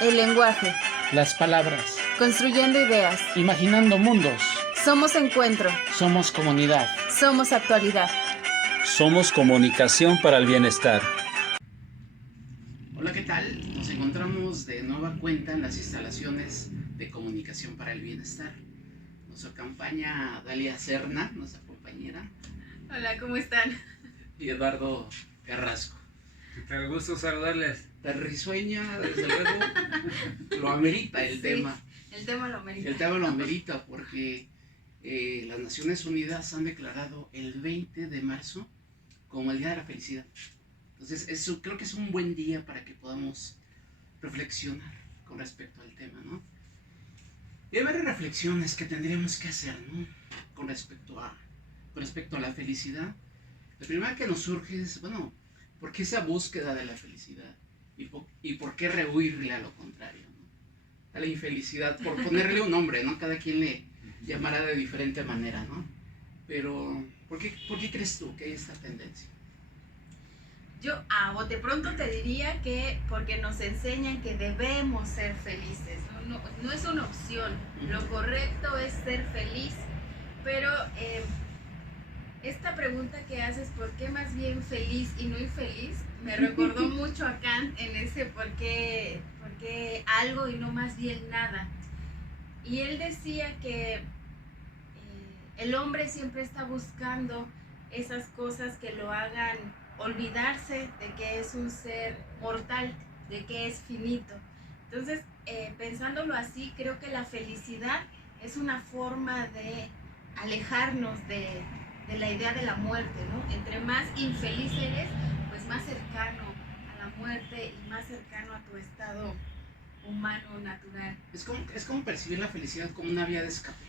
El lenguaje. Las palabras. Construyendo ideas. Imaginando mundos. Somos encuentro. Somos comunidad. Somos actualidad. Somos comunicación para el bienestar. Hola, ¿qué tal? Nos encontramos de nueva cuenta en las instalaciones de Comunicación para el Bienestar. Nos acompaña Dalia Serna, nuestra compañera. Hola, ¿cómo están? Y Eduardo Carrasco. ¿Qué tal? Gusto saludarles. Risueña, desde luego, lo amerita el tema. El tema lo merita. El tema lo amerita porque las Naciones Unidas han declarado el 20 de marzo como el Día de la Felicidad. Entonces, creo que es un buen día para que podamos reflexionar con respecto al tema, ¿no? Y hay varias reflexiones que tendríamos que hacer, ¿no? Con respecto a la felicidad. La primera que nos surge es, bueno, ¿por qué esa búsqueda de la felicidad? ¿Y por qué rehuirle a lo contrario, ¿no? A la infelicidad, por ponerle un nombre, ¿no? Cada quien le llamará de diferente manera, ¿no? Pero, ¿por qué crees tú que hay esta tendencia? Yo a bote pronto te diría que porque nos enseñan que debemos ser felices, no es una opción, lo correcto es ser feliz, pero esta pregunta que haces, ¿por qué más bien feliz y no infeliz? Me recordó mucho a Kant en ese por qué algo y no más bien nada. Y él decía que el hombre siempre está buscando esas cosas que lo hagan olvidarse de que es un ser mortal, de que es finito. Entonces, pensándolo así, creo que la felicidad es una forma de alejarnos de la idea de la muerte, ¿no? Entre más infeliz eres, pues más cercano a la muerte y más cercano a tu estado humano, natural. Es como percibir la felicidad como una vía de escape.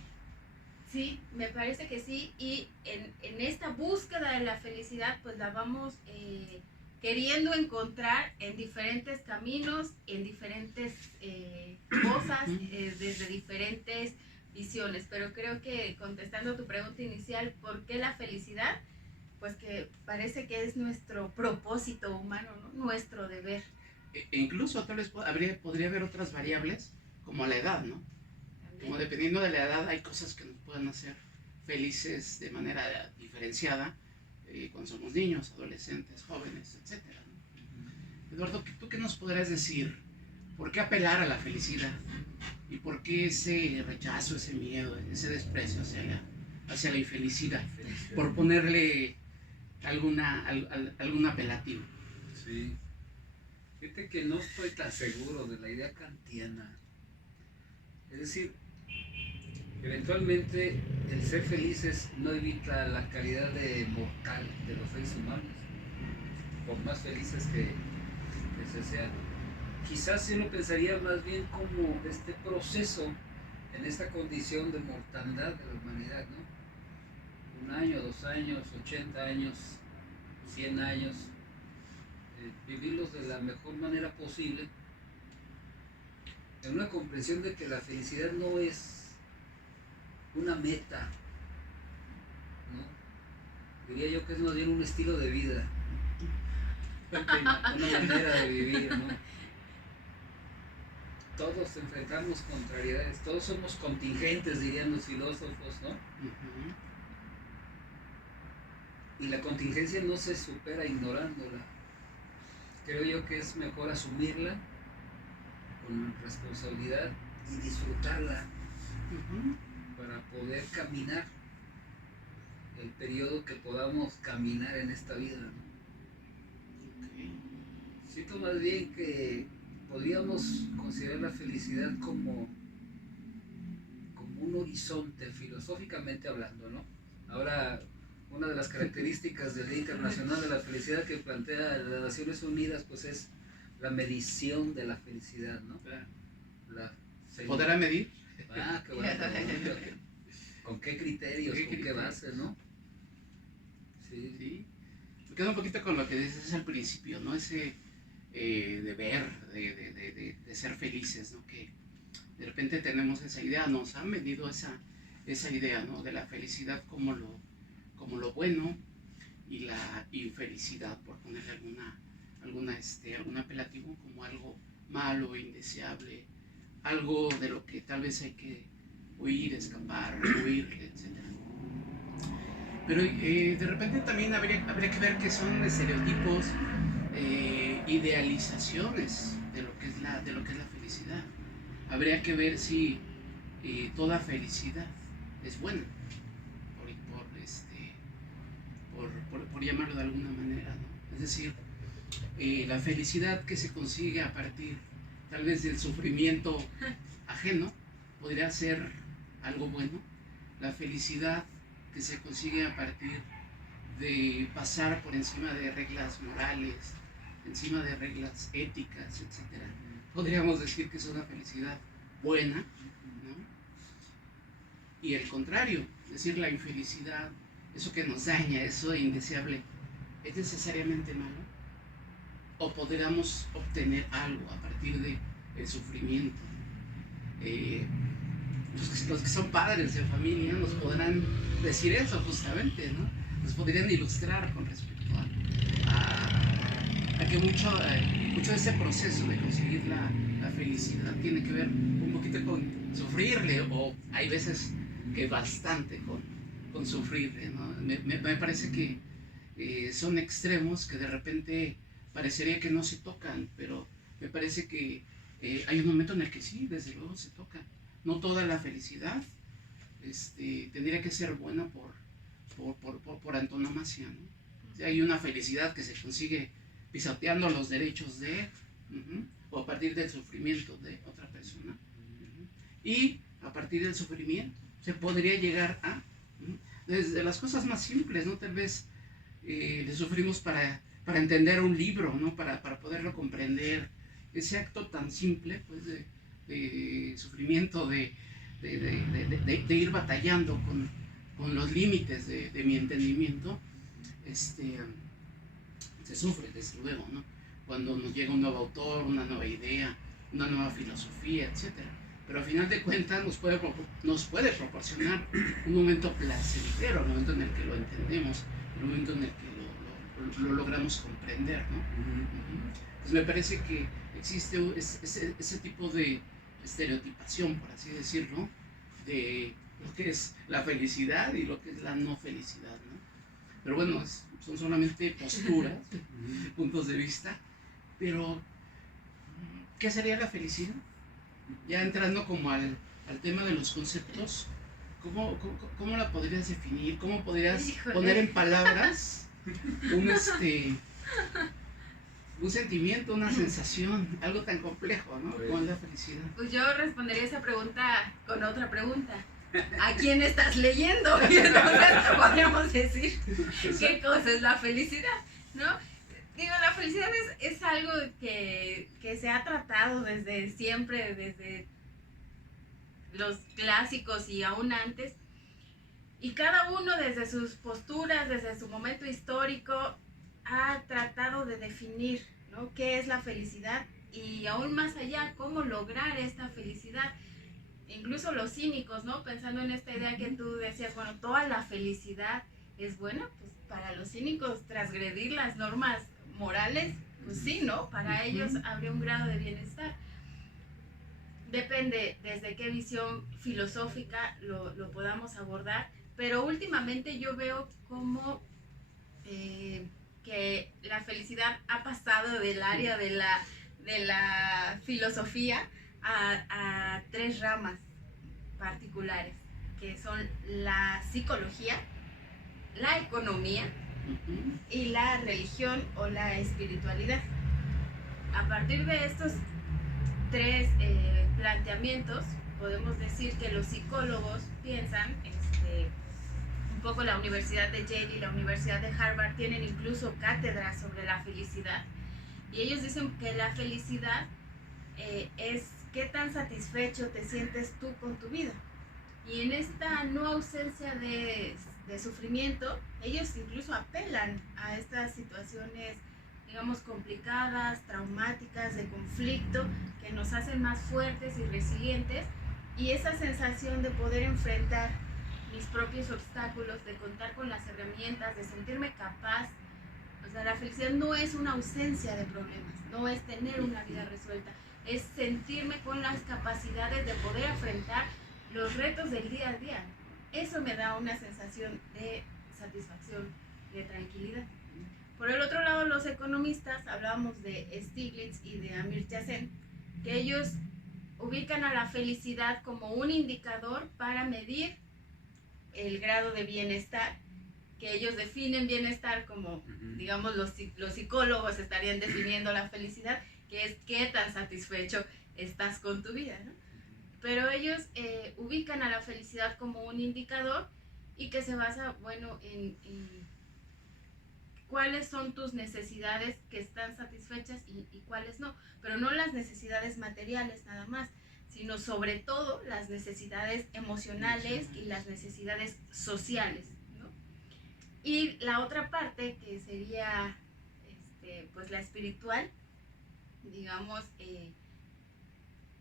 Sí, me parece que sí, y en esta búsqueda de la felicidad pues la vamos queriendo encontrar en diferentes caminos, en diferentes cosas, desde diferentes visiones, pero creo que contestando tu pregunta inicial, ¿por qué la felicidad? Pues que parece que es nuestro propósito humano, ¿no? Nuestro deber. Incluso tal vez podría haber otras variables, como la edad, ¿no? Como dependiendo de la edad hay cosas que nos pueden hacer felices de manera diferenciada cuando somos niños, adolescentes, jóvenes, etc., ¿no? Eduardo, ¿tú qué nos podrías decir? ¿Por qué apelar a la felicidad? ¿Y por qué ese rechazo, ese miedo, ese desprecio hacia la infelicidad? Por ponerle algún apelativo. Sí. Fíjate que no estoy tan seguro de la idea kantiana. Es decir, eventualmente el ser felices no evita la calidad de mortal de los seres humanos, por más felices que se sean. Quizás yo lo pensaría más bien como este proceso en esta condición de mortandad de la humanidad, ¿no? 1 año, 2 años, 80 años, 100 años, vivirlos de la mejor manera posible, en una comprensión de que la felicidad no es una meta, ¿no? Diría yo que es más bien un estilo de vida, una manera de vivir, ¿no? Todos enfrentamos contrariedades, todos somos contingentes, dirían los filósofos, ¿no? Y la contingencia no se supera ignorándola. Creo yo que es mejor asumirla con responsabilidad y disfrutarla para poder caminar el periodo que podamos caminar en esta vida, ¿no? Siento más bien que podríamos considerar la felicidad como un horizonte, filosóficamente hablando, ¿no? Ahora, una de las características del Día Internacional de la Felicidad que plantea las Naciones Unidas, pues es la medición de la felicidad, ¿no? ¿Se podrá medir? Qué bueno. ¿Con qué criterios? ¿Con qué bases, no? Sí. Me quedo un poquito con lo que dices al principio, ¿no? Ese deber de ser felices, ¿no? Que de repente tenemos esa idea, nos han medido esa idea, ¿no? De la felicidad como lo bueno y la infelicidad, por ponerle algún apelativo, como algo malo, indeseable, algo de lo que tal vez hay que huir, escapar, huirle, etc. Pero de repente también habría que ver que son estereotipos, idealizaciones de lo que es la felicidad. Habría que ver si toda felicidad es buena, por llamarlo de alguna manera, ¿no? Es decir, la felicidad que se consigue a partir tal vez del sufrimiento ajeno podría ser algo bueno. La felicidad que se consigue a partir de pasar por encima de reglas morales, encima de reglas éticas, etc. Podríamos decir que es una felicidad buena, ¿no? Y el contrario, es decir, la infelicidad, eso que nos daña, eso indeseable, ¿es necesariamente malo? ¿O podríamos obtener algo a partir del sufrimiento? Los que son padres de familia nos podrán decir eso justamente, ¿no? Nos podrían ilustrar con respecto a que mucho de ese proceso de conseguir la felicidad tiene que ver un poquito con sufrirle, o hay veces que bastante con sufrirle, ¿no? Me parece que son extremos que de repente parecería que no se tocan, pero me parece que hay un momento en el que sí, desde luego se tocan. No toda la felicidad tendría que ser buena por antonomasia, ¿no? O sea, hay una felicidad que se consigue pisoteando los derechos de, o a partir del sufrimiento de otra persona. Y a partir del sufrimiento se podría llegar a, desde las cosas más simples, ¿no? Tal vez le sufrimos para entender un libro, ¿no? Para poderlo comprender. Ese acto tan simple, pues, de sufrimiento, de ir batallando con los límites de mi entendimiento, se sufre, desde luego, ¿no? Cuando nos llega un nuevo autor, una nueva idea, una nueva filosofía, etc. Pero al final de cuentas nos puede proporcionar un momento placentero, el momento en el que lo entendemos, el momento en el que lo logramos comprender, ¿no? Pues me parece que existe ese tipo de estereotipación, por así decirlo, de lo que es la felicidad y lo que es la no felicidad, ¿no? Pero bueno, son solamente posturas, puntos de vista. Pero, ¿qué sería la felicidad? Ya entrando como al tema de los conceptos, ¿cómo la podrías definir? ¿Cómo podrías poner en palabras un sentimiento, una sensación, algo tan complejo, ¿no? Como es la felicidad? Pues yo respondería esa pregunta con otra pregunta. ¿A quién estás leyendo? Y entonces podríamos decir qué cosa es la felicidad, ¿no? Digo, la felicidad es algo que se ha tratado desde siempre, desde los clásicos y aún antes. Y cada uno desde sus posturas, desde su momento histórico, ha tratado de definir, ¿no? ¿Qué es la felicidad? Y aún más allá, ¿cómo lograr esta felicidad? Incluso los cínicos, ¿no? Pensando en esta idea que tú decías, bueno, toda la felicidad es buena, pues para los cínicos transgredir las normas morales, pues sí, ¿no? Para ellos habría un grado de bienestar. Depende desde qué visión filosófica lo podamos abordar, pero últimamente yo veo como que la felicidad ha pasado del área de la filosofía a tres ramas particulares, que son la psicología, la economía y la religión o la espiritualidad. A partir de estos tres planteamientos, podemos decir que los psicólogos piensan, un poco la Universidad de Yale y la Universidad de Harvard tienen incluso cátedras sobre la felicidad, y ellos dicen que la felicidad es qué tan satisfecho te sientes tú con tu vida. Y en esta no ausencia de sufrimiento, ellos incluso apelan a estas situaciones, digamos, complicadas, traumáticas, de conflicto, que nos hacen más fuertes y resilientes, y esa sensación de poder enfrentar mis propios obstáculos, de contar con las herramientas, de sentirme capaz. O sea, la felicidad no es una ausencia de problemas, no es tener una vida resuelta, es sentirme con las capacidades de poder afrontar los retos del día a día. Eso me da una sensación de satisfacción, de tranquilidad. Por el otro lado, los economistas, hablábamos de Stiglitz y de Amartya Sen, que ellos ubican a la felicidad como un indicador para medir el grado de bienestar, que ellos definen bienestar como, digamos, los psicólogos estarían definiendo la felicidad, que es qué tan satisfecho estás con tu vida, ¿no? Pero ellos ubican a la felicidad como un indicador y que se basa, bueno, en cuáles son tus necesidades que están satisfechas y cuáles no, pero no las necesidades materiales nada más, sino sobre todo las necesidades emocionales y las necesidades sociales, ¿no? Y la otra parte, que sería pues la espiritual, digamos,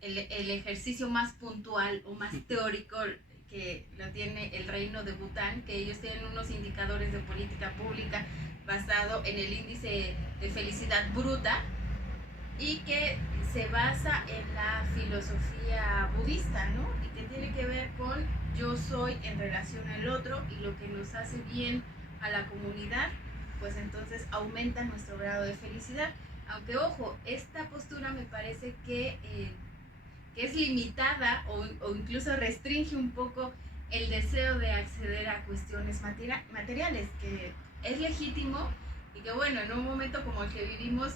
el ejercicio más puntual o más teórico que lo tiene el reino de Bután, que ellos tienen unos indicadores de política pública basado en el índice de felicidad bruta y que se basa en la filosofía budista, ¿no? Y que tiene que ver con yo soy en relación al otro y lo que nos hace bien a la comunidad, pues entonces aumenta nuestro grado de felicidad. Aunque ojo, esta postura me parece que es limitada o incluso restringe un poco el deseo de acceder a cuestiones materiales, que es legítimo y que bueno, en un momento como el que vivimos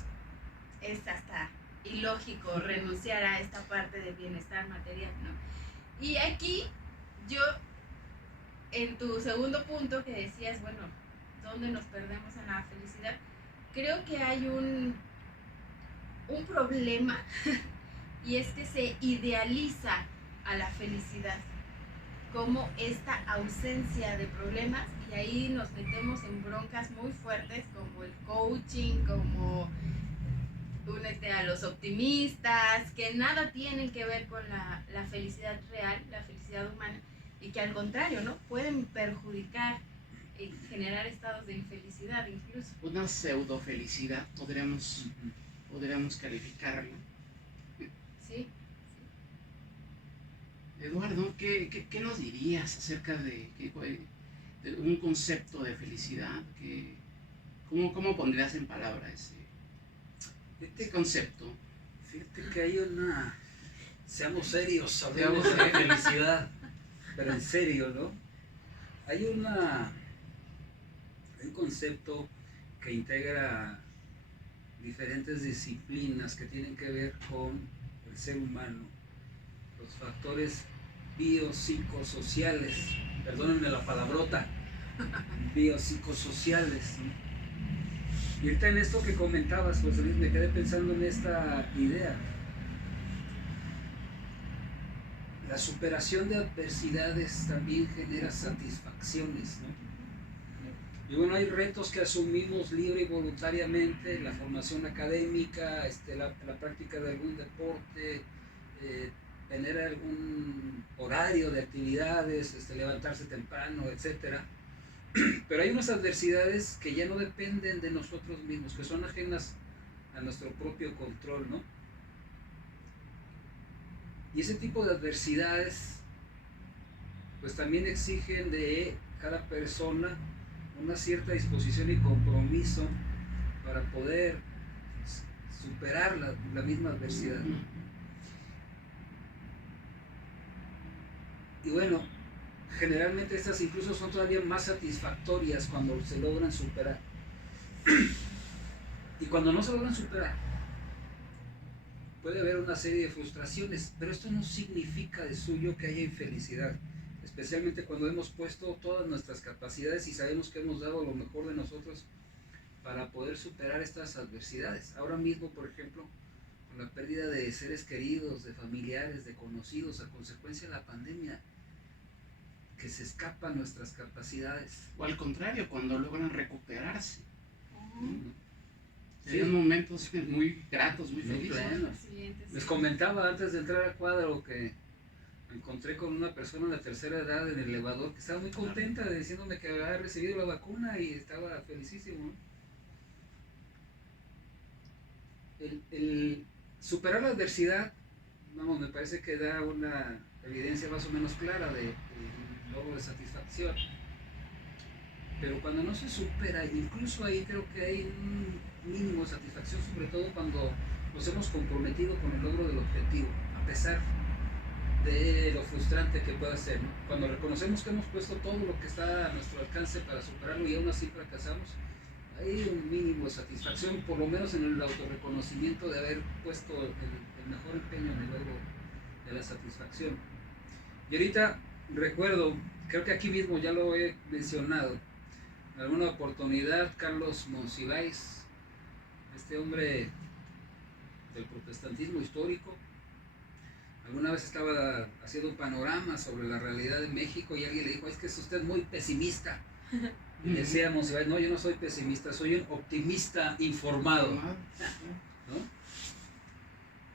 es hasta ilógico renunciar a esta parte de bienestar material, ¿no? Y aquí yo, en tu segundo punto que decías, bueno, ¿dónde nos perdemos en la felicidad? Creo que hay un problema y es que se idealiza a la felicidad como esta ausencia de problemas, y ahí nos metemos en broncas muy fuertes como el coaching, como únete a los optimistas, que nada tienen que ver con la felicidad real, la felicidad humana, y que al contrario, ¿no? Pueden perjudicar y generar estados de infelicidad incluso. Una pseudo felicidad podríamos calificarlo. Sí. Eduardo, ¿qué nos dirías acerca de un concepto de felicidad? ¿Cómo pondrías en palabra ese concepto? Fíjate que hay una... Seamos serios, hablemos de felicidad, pero en serio, ¿no? Hay un concepto que integra diferentes disciplinas que tienen que ver con el ser humano, los factores biopsicosociales, perdónenme la palabrota, biopsicosociales, ¿no? Y ahorita en esto que comentabas, José Luis, me quedé pensando en esta idea. La superación de adversidades también genera satisfacciones, ¿no? Y bueno, hay retos que asumimos libre y voluntariamente, la formación académica, la práctica de algún deporte, tener algún horario de actividades, levantarse temprano, etcétera. Pero hay unas adversidades que ya no dependen de nosotros mismos, que son ajenas a nuestro propio control, ¿no? Y ese tipo de adversidades pues también exigen de cada persona una cierta disposición y compromiso para poder superar la misma adversidad. Y bueno, generalmente estas incluso son todavía más satisfactorias cuando se logran superar. Y cuando no se logran superar, puede haber una serie de frustraciones, pero esto no significa de suyo que haya infelicidad, especialmente cuando hemos puesto todas nuestras capacidades y sabemos que hemos dado lo mejor de nosotros para poder superar estas adversidades. Ahora mismo, por ejemplo, con la pérdida de seres queridos, de familiares, de conocidos a consecuencia de la pandemia, que se escapan nuestras capacidades. O al contrario, cuando logran recuperarse. Sí. Serían momentos muy gratos, muy felices. Plenos. Les comentaba antes de entrar al cuadro que me encontré con una persona de la tercera edad en el elevador que estaba muy contenta diciéndome que había recibido la vacuna y estaba felicísimo, ¿no? El superar la adversidad, vamos, me parece que da una evidencia más o menos clara del logro de satisfacción. Pero cuando no se supera, incluso ahí creo que hay un mínimo de satisfacción, sobre todo cuando nos hemos comprometido con el logro del objetivo, a pesar de lo frustrante que pueda ser, ¿no? Cuando reconocemos que hemos puesto todo lo que está a nuestro alcance para superarlo y aún así fracasamos, hay un mínimo de satisfacción, por lo menos en el autorreconocimiento de haber puesto el mejor empeño en el logro de la satisfacción. Y ahorita recuerdo, creo que aquí mismo ya lo he mencionado, en alguna oportunidad, Carlos Monsiváis, este hombre del protestantismo histórico, alguna vez estaba haciendo un panorama sobre la realidad de México y alguien le dijo, es que es usted muy pesimista. Y decía Monsiváis, no, yo no soy pesimista, soy un optimista informado, ¿no?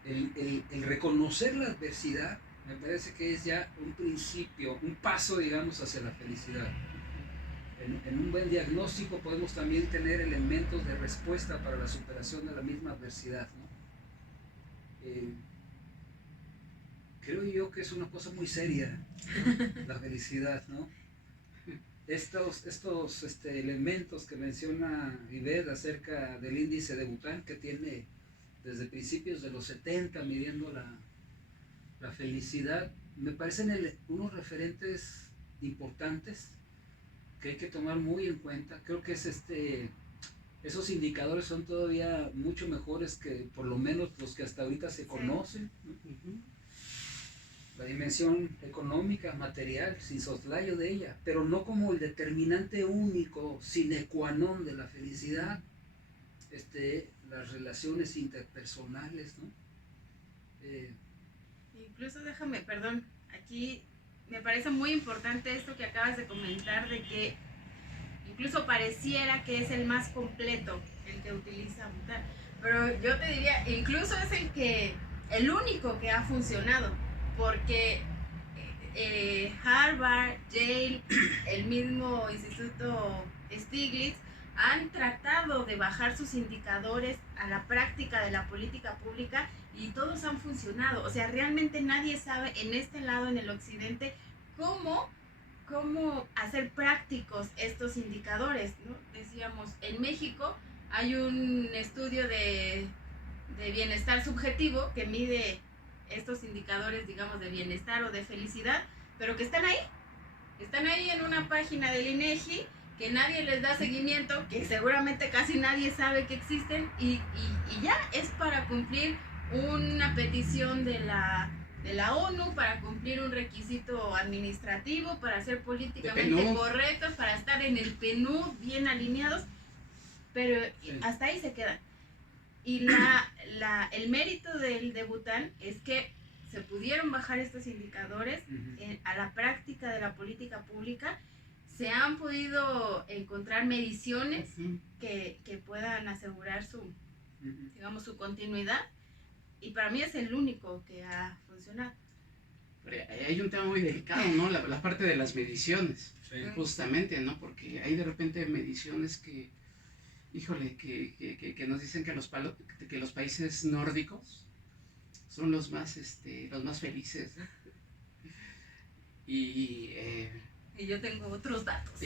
El reconocer la adversidad me parece que es ya un principio, un paso, digamos, hacia la felicidad. En un buen diagnóstico podemos también tener elementos de respuesta para la superación de la misma adversidad, ¿no? Creo yo que es una cosa muy seria, ¿no? La felicidad, ¿no? Estos elementos que menciona Ivette acerca del índice de Bután, que tiene desde principios de los 70 midiendo la felicidad, me parecen unos referentes importantes que hay que tomar muy en cuenta. Creo que esos indicadores son todavía mucho mejores que por lo menos los que hasta ahorita se conocen, ¿no? La dimensión económica, material, sin soslayo de ella, pero no como el determinante único, sine qua non de la felicidad, las relaciones interpersonales, ¿no? Incluso déjame, perdón, aquí me parece muy importante esto que acabas de comentar, de que incluso pareciera que es el más completo el que utiliza Bután, pero yo te diría, incluso es el único que ha funcionado, porque Harvard, Yale, el mismo Instituto Stiglitz han tratado de bajar sus indicadores a la práctica de la política pública y todos han funcionado. O sea, realmente nadie sabe en este lado, en el occidente, cómo hacer prácticos estos indicadores, ¿no? Decíamos, en México hay un estudio de bienestar subjetivo que mide estos indicadores, digamos, de bienestar o de felicidad, pero que están ahí en una página del INEGI, que nadie les da seguimiento, que seguramente casi nadie sabe que existen, y ya es para cumplir una petición de la ONU, para cumplir un requisito administrativo, para ser políticamente correctos, para estar en el PNUD bien alineados, pero sí, hasta ahí se quedan. Y el mérito de Bután es que se pudieron bajar estos indicadores a la práctica de la política pública. Se han podido encontrar mediciones que puedan asegurar digamos, su continuidad, y para mí es el único que ha funcionado. Hay un tema muy delicado, ¿no? La parte de las mediciones, Sí. justamente, ¿no? Porque hay de repente mediciones que, híjole, que nos dicen que los países nórdicos son los más felices, ¿no? Y yo tengo otros datos.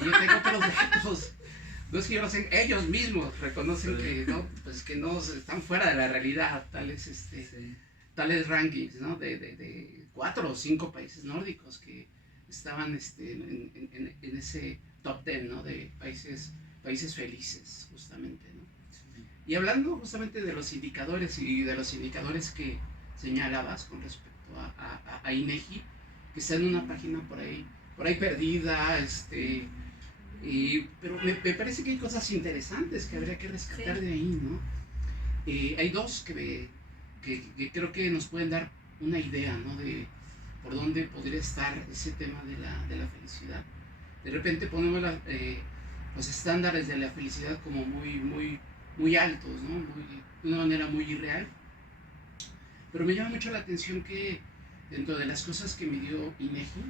No es que yo lo sé, ellos mismos reconocen que no están fuera de la realidad, tales rankings, ¿no? De 4 o 5 países nórdicos que estaban en ese top 10, ¿no? De países felices, justamente, ¿no? Y hablando justamente de los indicadores y de los indicadores que señalabas con respecto a INEGI, que está en una página por ahí perdida, pero me parece que hay cosas interesantes que habría que rescatar de ahí, ¿no? Hay dos que creo que nos pueden dar una idea, ¿no? De por dónde podría estar ese tema de la felicidad. De repente ponemos los estándares de la felicidad como muy altos, ¿no? De una manera muy irreal. Pero me llama mucho la atención que dentro de las cosas que midió INEGI,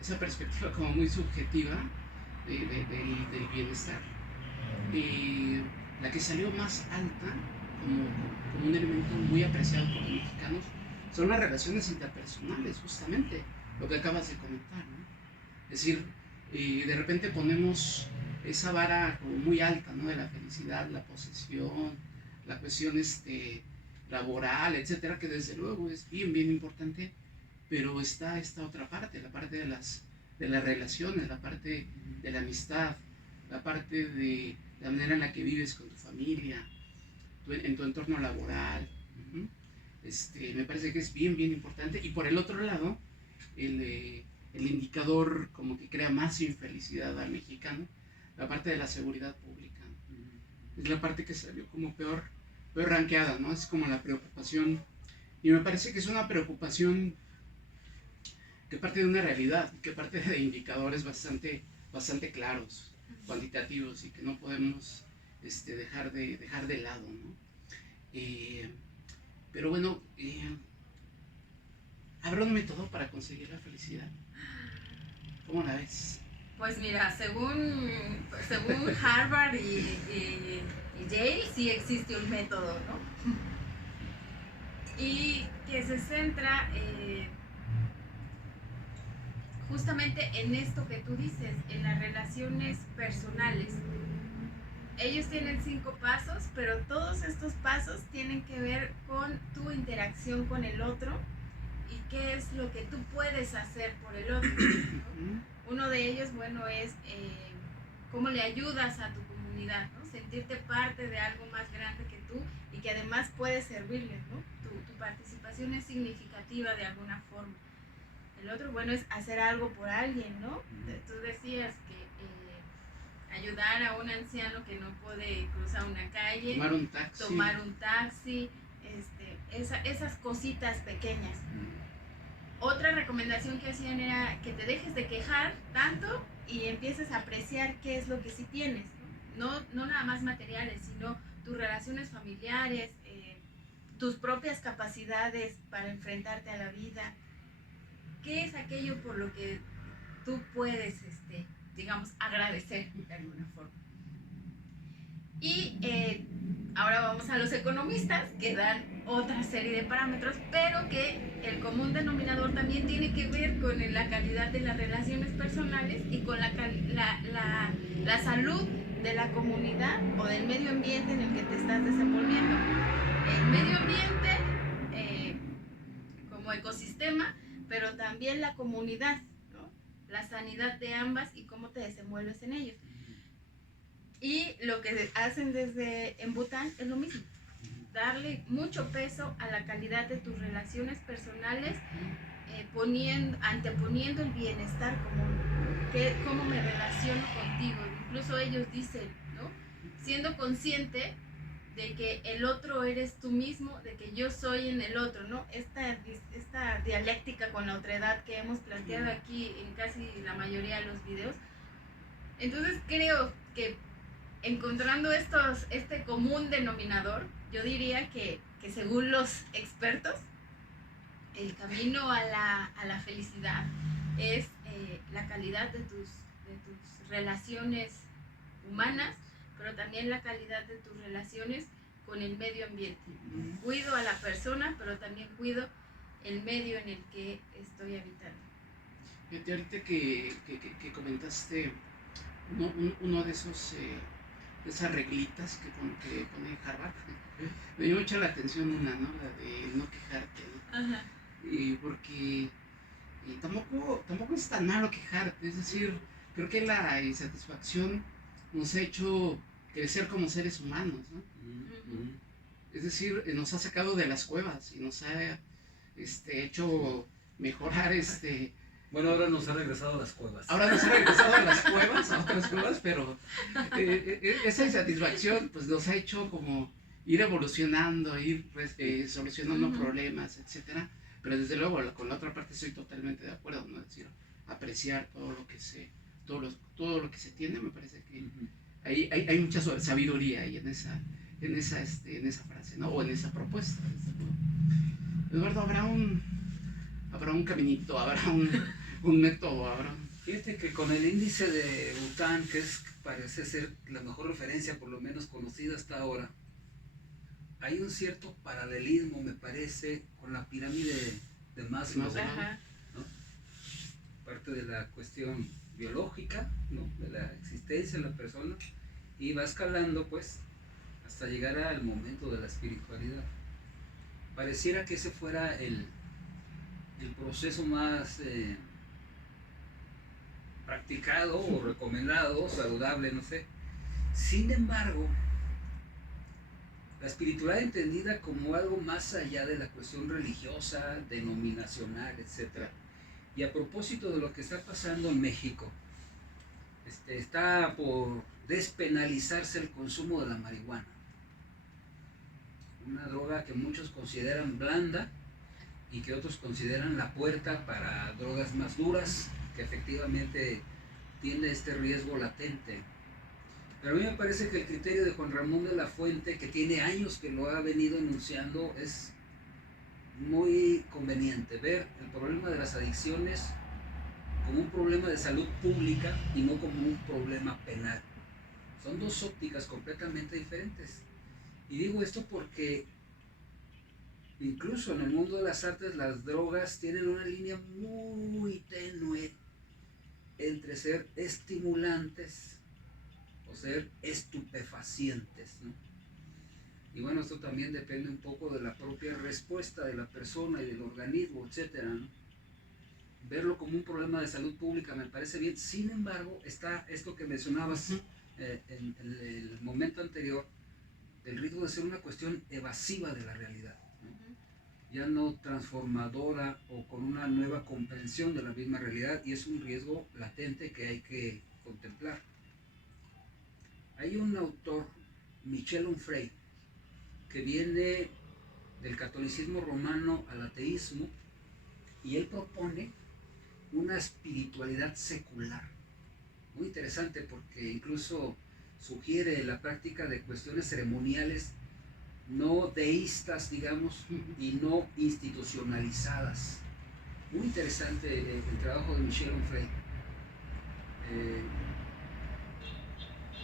esa perspectiva como muy subjetiva del bienestar, la que salió más alta como un elemento muy apreciado por los mexicanos, son las relaciones interpersonales, justamente, lo que acabas de comentar, ¿no? Es decir, de repente ponemos esa vara como muy alta, ¿no? De la felicidad, la posesión, la cuestión laboral, etcétera, que desde luego es bien, bien importante, pero está esta otra parte, la parte de las relaciones, la parte de la amistad, la parte de la manera en la que vives con tu familia, en tu entorno laboral. Uh-huh. Me parece que es bien, bien importante. Y por el otro lado, el indicador como que crea más infelicidad al mexicano, la parte de la seguridad pública. Es la parte que salió como peor rankeada, ¿no? Es como la preocupación. Y me parece que es una preocupación que parte de una realidad, que parte de indicadores bastante claros, cuantitativos, y que no podemos dejar de lado, ¿no? Pero bueno, ¿habrá un método para conseguir la felicidad? ¿Cómo la ves? Pues mira, según Harvard y Yale, sí existe un método, ¿no? Y que se centra justamente en esto que tú dices, en las relaciones personales. Ellos tienen 5 pasos, pero todos estos pasos tienen que ver con tu interacción con el otro y qué es lo que tú puedes hacer por el otro, ¿no? Uno de ellos, bueno, es cómo le ayudas a tu comunidad, ¿no? Sentirte parte de algo más grande que tú y que además puedes servirles, ¿no? Tu participación es significativa de alguna forma. El otro, bueno, es hacer algo por alguien, ¿no? Tú decías que ayudar a un anciano que no puede cruzar una calle, tomar un taxi, esas cositas pequeñas. Otra recomendación que hacían era que te dejes de quejar tanto y empieces a apreciar qué es lo que sí tienes, no nada más materiales, sino tus relaciones familiares, tus propias capacidades para enfrentarte a la vida. ¿Qué es aquello por lo que tú puedes, digamos, agradecer de alguna forma? Y ahora vamos a los economistas, que dan otra serie de parámetros, pero que el común denominador también tiene que ver con la calidad de las relaciones personales y con la salud de la comunidad o del medio ambiente en el que te estás desenvolviendo. El medio ambiente como ecosistema, pero también la comunidad, ¿no? La sanidad de ambas y cómo te desenvuelves en ellos. Y lo que hacen en Bután es lo mismo, darle mucho peso a la calidad de tus relaciones personales, anteponiendo el bienestar común, cómo me relaciono contigo. Incluso ellos dicen, ¿no? Siendo consciente de que el otro eres tú mismo, de que yo soy en el otro, ¿no? Esta dialéctica con la otredad que hemos planteado aquí en casi la mayoría de los videos. Entonces creo que encontrando este común denominador, yo diría que según los expertos, el camino a la felicidad es la calidad de tus relaciones humanas, pero también la calidad de tus relaciones con el medio ambiente. Cuido a la persona, pero también cuido el medio en el que estoy habitando. Fíjate, ahorita que comentaste uno de esos de esas reglitas que pone Harvard, me dio mucho la atención una, ¿no? La de no quejarte, ¿no? Ajá. Porque tampoco es tan malo quejarte, es decir, creo que la insatisfacción nos ha hecho crecer como seres humanos, ¿no? Uh-huh. Es decir, nos ha sacado de las cuevas y nos ha hecho mejorar Bueno, ahora nos ha regresado a las cuevas. Ahora nos ha regresado a las cuevas, a otras cuevas, pero esa insatisfacción pues nos ha hecho como ir evolucionando, ir solucionando problemas, etcétera. Pero desde luego con la otra parte estoy totalmente de acuerdo, ¿no? Es decir, apreciar todo lo que se tiene, me parece que hay mucha sabiduría ahí en esa frase, ¿no? O en esa propuesta. Eduardo, habrá un caminito, habrá un método, habrá. Fíjate que con el índice de Bután, parece ser la mejor referencia, por lo menos conocida hasta ahora, hay un cierto paralelismo, me parece, con la pirámide de Maslow, Maslow. Ajá. ¿no? Parte de la cuestión biológica, ¿no? De la existencia de la persona, y va escalando pues hasta llegar al momento de la espiritualidad. Pareciera que ese fuera el proceso más practicado o recomendado, saludable, no sé. Sin embargo, la espiritualidad entendida como algo más allá de la cuestión religiosa, denominacional, etc. Y a propósito de lo que está pasando en México, está por despenalizarse el consumo de la marihuana. Una droga que muchos consideran blanda y que otros consideran la puerta para drogas más duras, que efectivamente tiene este riesgo latente. Pero a mí me parece que el criterio de Juan Ramón de la Fuente, que tiene años que lo ha venido enunciando, es muy conveniente. Ver el problema de las adicciones como un problema de salud pública y no como un problema penal. Son dos ópticas completamente diferentes. Y digo esto porque incluso en el mundo de las artes las drogas tienen una línea muy tenue entre ser estimulantes o ser estupefacientes, ¿no? Y bueno, esto también depende un poco de la propia respuesta de la persona y del organismo, etcétera, ¿no? Verlo como un problema de salud pública me parece bien. Sin embargo, está esto que mencionabas en el momento anterior, del riesgo de ser una cuestión evasiva de la realidad, ¿no? Ya no transformadora o con una nueva comprensión de la misma realidad, y es un riesgo latente que hay que contemplar. Hay un autor, Michel Onfray, que viene del catolicismo romano al ateísmo, y él propone una espiritualidad secular. Muy interesante porque incluso sugiere la práctica de cuestiones ceremoniales no deístas, digamos, y no institucionalizadas. Muy interesante el trabajo de Michel Onfray.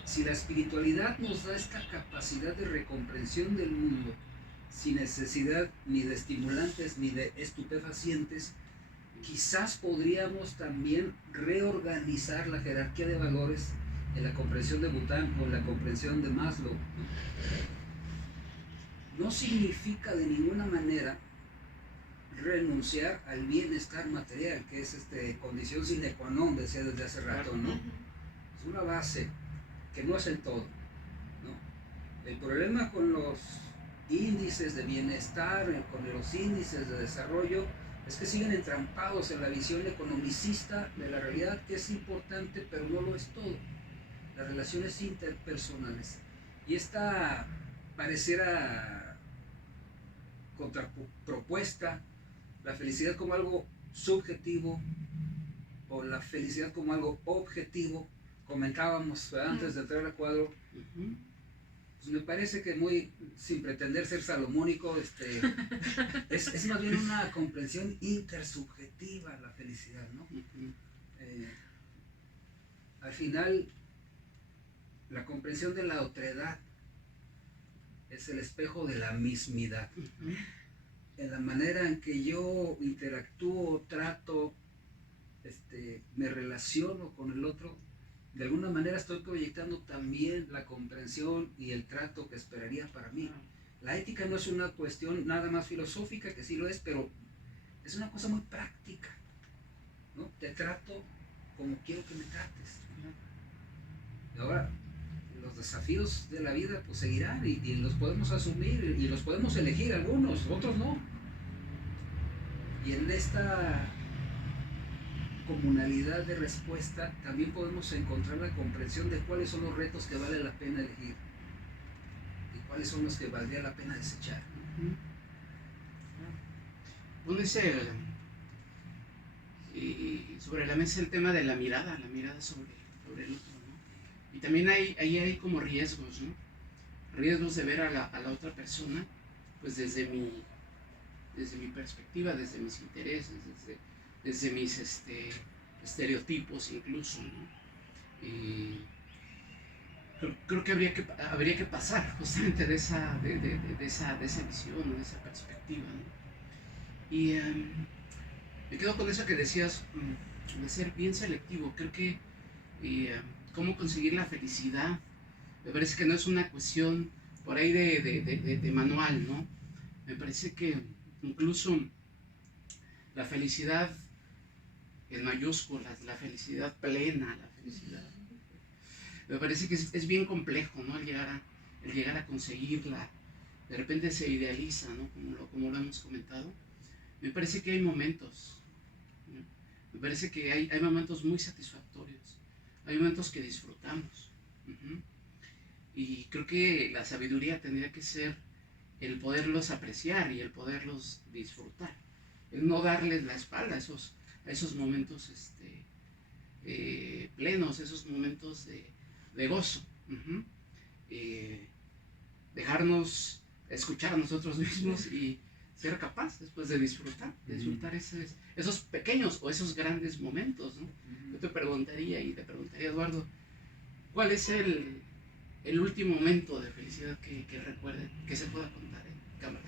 Si la espiritualidad nos da esta capacidad de recomprensión del mundo, sin necesidad ni de estimulantes ni de estupefacientes, quizás podríamos también reorganizar la jerarquía de valores en la comprensión de Bután o en la comprensión de Maslow. No significa de ninguna manera renunciar al bienestar material, que es condición sine qua non, decía desde hace rato, ¿no? Es una base que no es el todo, ¿no? El problema con los índices de bienestar, con los índices de desarrollo, es que siguen entrampados en la visión economicista de la realidad, que es importante, pero no lo es todo. Las relaciones interpersonales. Y esta pareciera contrapropuesta, la felicidad como algo subjetivo o la felicidad como algo objetivo. Comentábamos antes de entrar al cuadro, pues me parece que muy, sin pretender ser salomónico, es más bien una comprensión intersubjetiva la felicidad, ¿no? Al final, la comprensión de la otredad es el espejo de la mismidad. En la manera en que yo interactúo, trato, me relaciono con el otro, de alguna manera estoy proyectando también la comprensión y el trato que esperaría para mí. La ética no es una cuestión nada más filosófica, que sí lo es, pero es una cosa muy práctica, ¿no? Te trato como quiero que me trates. Y ahora, los desafíos de la vida pues seguirán y los podemos asumir y los podemos elegir algunos, otros no. Y en esta comunalidad de respuesta también podemos encontrar la comprensión de cuáles son los retos que vale la pena elegir y cuáles son los que valdría la pena desechar. Pones sobre la mesa el tema de la mirada sobre el otro, ¿no? Y también ahí hay como riesgos, ¿no? Riesgos de ver a la otra persona pues desde mi perspectiva, desde mis intereses, desde mis estereotipos incluso, ¿no? creo que habría que pasar justamente de esa visión, de esa perspectiva, ¿no? Y me quedo con eso que decías, de ser bien selectivo. Creo que cómo conseguir la felicidad, me parece que no es una cuestión por ahí de manual, ¿no? Me parece que incluso la felicidad en mayúsculas, la felicidad plena, la felicidad, me parece que es bien complejo, ¿no? El llegar a conseguirla. De repente se idealiza, ¿no? Como lo hemos comentado. Me parece que hay momentos, ¿no? Me parece que hay momentos muy satisfactorios, hay momentos que disfrutamos. Uh-huh. Y creo que la sabiduría tendría que ser el poderlos apreciar y el poderlos disfrutar, el no darles la espalda a esos momentos plenos, esos momentos de gozo. Uh-huh. Dejarnos escuchar a nosotros mismos y ser capaces pues, de disfrutar esos pequeños o esos grandes momentos, ¿no? Yo te preguntaría, Eduardo, ¿cuál es el último momento de felicidad que recuerden, que se pueda contar en cámara?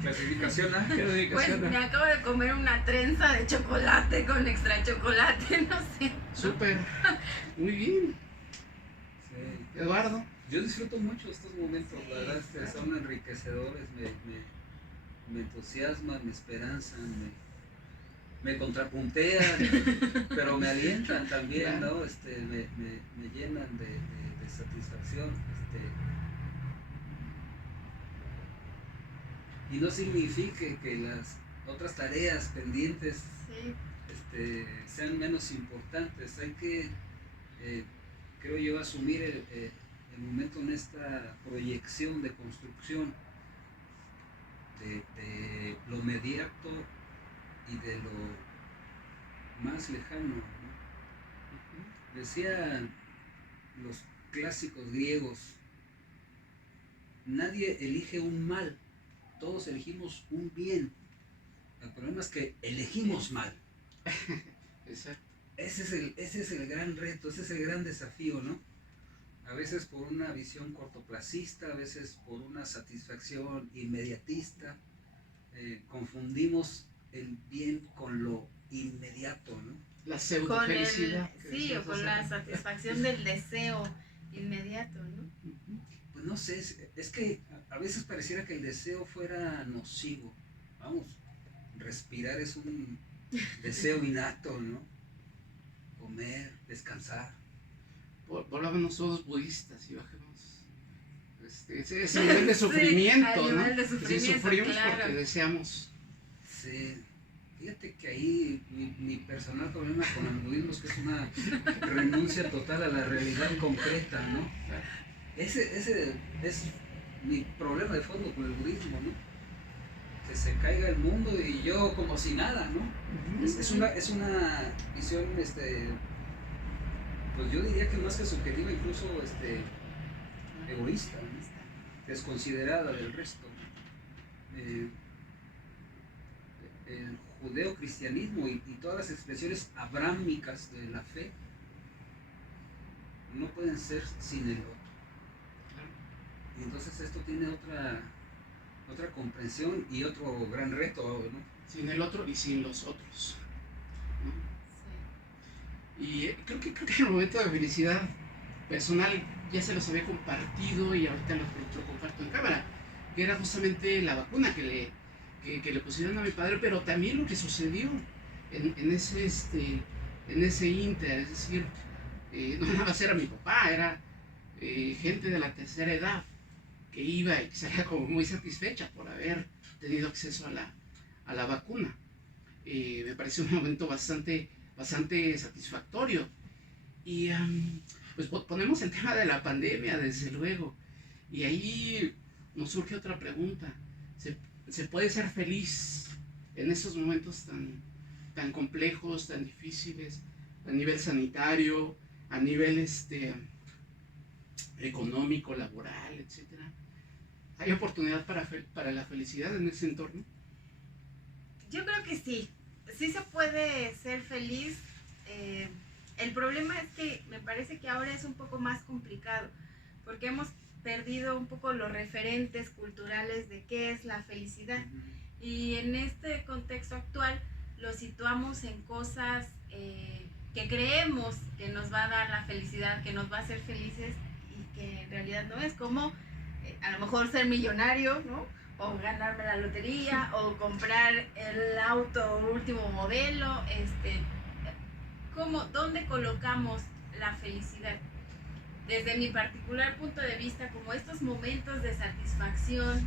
Clasificación A. Pues me acabo de comer una trenza de chocolate con extra chocolate, no sé. Súper, muy bien. Sí. Eduardo. Yo disfruto mucho estos momentos, la verdad, son enriquecedores, me entusiasman, me esperanzan, me contrapuntean, pero me alientan también, ¿no? Me llenan de satisfacción. Y no signifique que las otras tareas pendientes sean menos importantes. Hay que, creo yo, asumir el momento en esta proyección de construcción de lo inmediato y de lo más lejano, ¿no? Decían los clásicos griegos, nadie elige un mal, todos elegimos un bien. El problema es que elegimos mal. Exacto. Ese es el gran reto, ese es el gran desafío, ¿no? A veces por una visión cortoplacista, a veces por una satisfacción inmediatista, confundimos el bien con lo inmediato, ¿no? La pseudo felicidad. Sí, o con la satisfacción del deseo inmediato, ¿no? Pues no sé, es que a veces pareciera que el deseo fuera nocivo. Vamos, respirar es un deseo innato, ¿no? Comer, descansar. Volvámonos todos budistas y bajemos ese nivel de sufrimiento, sí, ¿no? Nivel de sufrimiento, sí, sufrimos claro. porque deseamos. Sí, fíjate que ahí mi personal problema con el budismo es que es una renuncia total a la realidad concreta, ¿no? Ese es mi problema de fondo con el budismo, ¿no? Que se caiga el mundo y yo como si nada, ¿no? Uh-huh. Es una visión, pues yo diría que más que subjetiva, incluso egoísta, ¿no? Desconsiderada del resto. El judeo-cristianismo y todas las expresiones abrámicas de la fe no pueden ser sin el otro. Y entonces esto tiene otra comprensión y otro gran reto, ¿no? Sin el otro y sin los otros, ¿no? Sí. Y creo que el momento de felicidad personal ya se los había compartido y ahorita lo comparto en cámara, que era justamente la vacuna que le pusieron a mi padre, pero también lo que sucedió en ese ínter, es decir, no nada más era mi papá, era gente de la tercera edad que iba y que salía como muy satisfecha por haber tenido acceso a la vacuna. Me pareció un momento bastante satisfactorio. Y pues ponemos el tema de la pandemia, desde luego, y ahí nos surge otra pregunta. ¿Se puede ser feliz en estos momentos tan complejos, tan difíciles, a nivel sanitario, a nivel económico, laboral, etcétera? ¿Hay oportunidad para la felicidad en ese entorno? Yo creo que sí. Sí se puede ser feliz El problema es que me parece que ahora es un poco más complicado, porque hemos perdido un poco los referentes culturales de qué es la felicidad. Y en este contexto actual lo situamos en cosas que creemos que nos va a dar la felicidad, que nos va a hacer felices y que en realidad no es, como a lo mejor ser millonario, ¿no? O ganarme la lotería, o comprar el auto último modelo. ¿Dónde colocamos la felicidad? Desde mi particular punto de vista, como estos momentos de satisfacción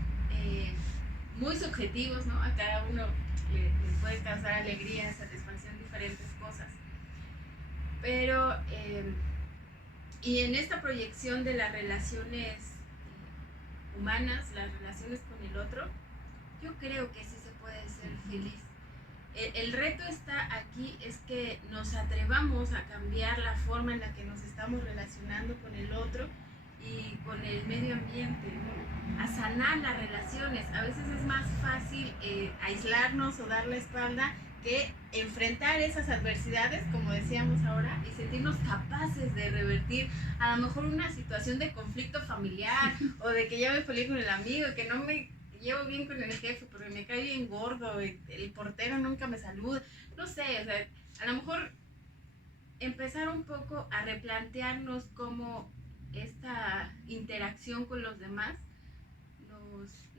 muy subjetivos, ¿no? A cada uno le puede causar alegría, satisfacción, diferentes cosas. Pero, y en esta proyección de las relaciones humanas, las relaciones con el otro, yo creo que sí se puede ser feliz. El reto está aquí, es que nos atrevamos a cambiar la forma en la que nos estamos relacionando con el otro y con el medio ambiente, ¿no? A sanar las relaciones. A veces es más fácil aislarnos o dar la espalda que enfrentar esas adversidades, como decíamos ahora, y sentirnos capaces de revertir a lo mejor una situación de conflicto familiar o de que ya me peleé con el amigo, que no me llevo bien con el jefe porque me cae bien gordo, el portero nunca me saluda, no sé, o sea, a lo mejor empezar un poco a replantearnos cómo esta interacción con los demás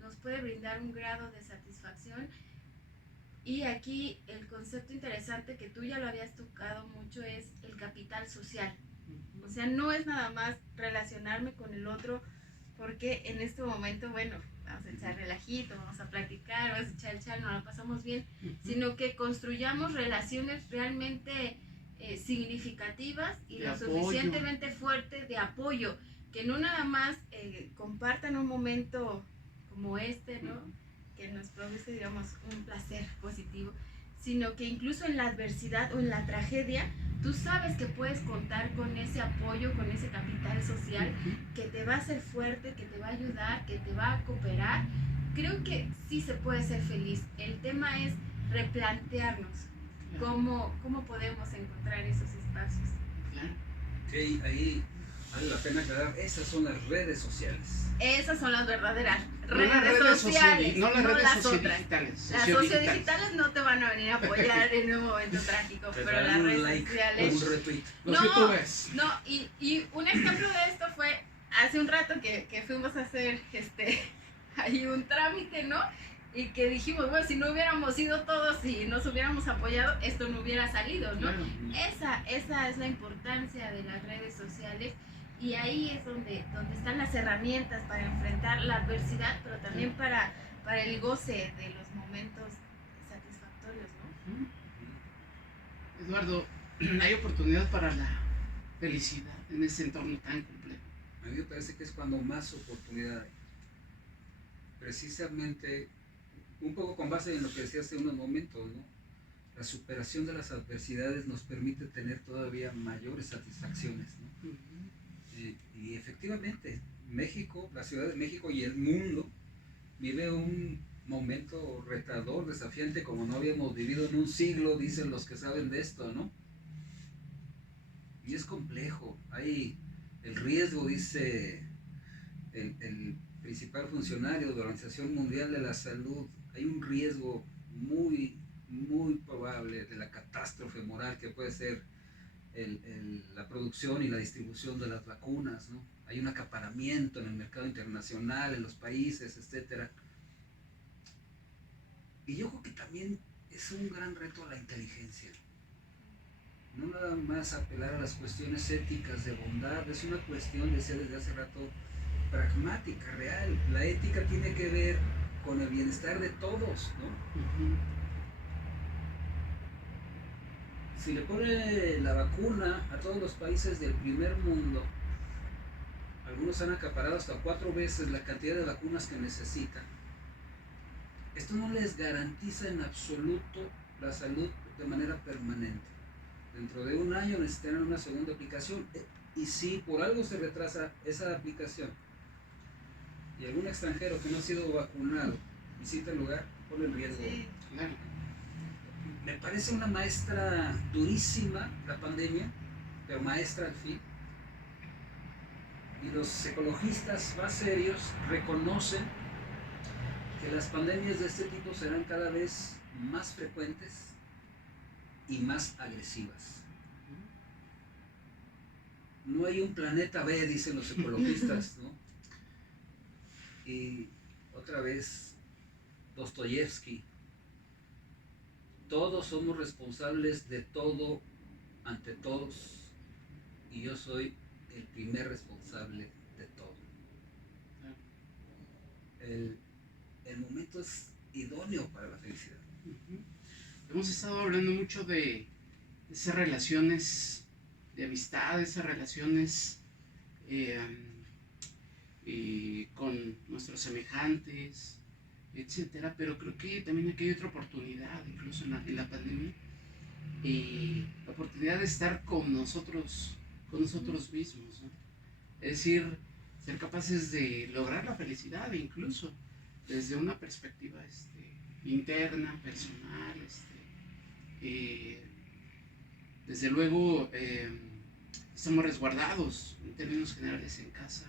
nos puede brindar un grado de satisfacción. Y aquí el concepto interesante que tú ya lo habías tocado mucho es el capital social. O sea, no es nada más relacionarme con el otro porque en este momento, bueno, vamos a echar relajito, vamos a platicar, vamos a echar el chal, nos la pasamos bien, sino que construyamos relaciones realmente significativas y de lo apoyo, suficientemente fuertes de apoyo, que no nada más compartan un momento como este, ¿no? Que nos produce, digamos, un placer positivo, sino que incluso en la adversidad o en la tragedia, tú sabes que puedes contar con ese apoyo, con ese capital social que te va a hacer fuerte, que te va a ayudar, que te va a cooperar. Creo que sí se puede ser feliz. El tema es replantearnos cómo podemos encontrar esos espacios. Sí, ahí vale la pena aclarar, esas son las redes sociales. Esas son las verdaderas No las redes sociales, no las redes las otras. sociodigitales. Las sociodigitales no te van a venir a apoyar en un momento trágico, Te pero darán las un redes like, sociales... un retweet. Los youtubers. No, y un ejemplo de esto fue hace un rato que fuimos a hacer ahí un trámite, ¿no? Y que dijimos, bueno, si no hubiéramos ido todos y nos hubiéramos apoyado, esto no hubiera salido, ¿no? Claro. Esa es la importancia de las redes sociales. Y ahí es donde están las herramientas para enfrentar la adversidad, pero también para el goce de los momentos satisfactorios, ¿no? Eduardo, hay oportunidad para la felicidad en ese entorno tan complejo. A mí me parece que es cuando más oportunidad hay. Precisamente, un poco con base en lo que decía hace unos momentos, ¿no? La superación de las adversidades nos permite tener todavía mayores satisfacciones, ¿no? Y efectivamente, México, la Ciudad de México y el mundo vive un momento retador, desafiante, como no habíamos vivido en un siglo, dicen los que saben de esto, ¿no? Y es complejo. Hay el riesgo, dice el principal funcionario de la Organización Mundial de la Salud, hay un riesgo muy, muy probable de la catástrofe moral que puede ser la producción y la distribución de las vacunas, ¿no? Hay un acaparamiento en el mercado internacional, en los países, etc. Y yo creo que también es un gran reto a la inteligencia. No nada más apelar a las cuestiones éticas de bondad, es una cuestión, decía desde hace rato, pragmática, real. La ética tiene que ver con el bienestar de todos, ¿no? Si le pone la vacuna a todos los países del primer mundo, algunos han acaparado hasta 4 veces la cantidad de vacunas que necesitan. Esto no les garantiza en absoluto la salud de manera permanente. Dentro de un año necesitarán una segunda aplicación. Y si por algo se retrasa esa aplicación y algún extranjero que no ha sido vacunado visita el lugar, pone en riesgo. Sí. Claro. Me parece una maestra durísima la pandemia, pero maestra al fin. Y los ecologistas más serios reconocen que las pandemias de este tipo serán cada vez más frecuentes y más agresivas. No hay un planeta B, dicen los ecologistas, ¿no? Y otra vez, Dostoyevsky: todos somos responsables de todo ante todos, y yo soy el primer responsable de todo. El momento es idóneo para la felicidad. Hemos estado hablando mucho de esas relaciones de amistad, esas relaciones con nuestros semejantes, etcétera, pero creo que también aquí hay otra oportunidad, incluso en la pandemia, la oportunidad de estar con nosotros mismos, ¿no? Es decir, ser capaces de lograr la felicidad, incluso desde una perspectiva interna, personal, desde luego estamos resguardados en términos generales en casa,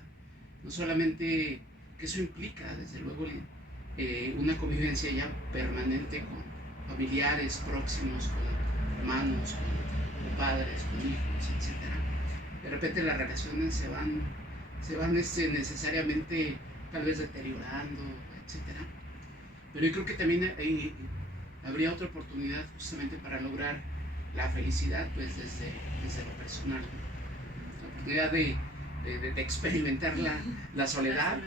no solamente que eso implica desde luego una convivencia ya permanente con familiares próximos, con hermanos, con padres, con hijos, etc. De repente las relaciones se van necesariamente tal vez deteriorando, etc. Pero yo creo que también habría otra oportunidad justamente para lograr la felicidad, pues desde lo personal, ¿no? La oportunidad de experimentar la soledad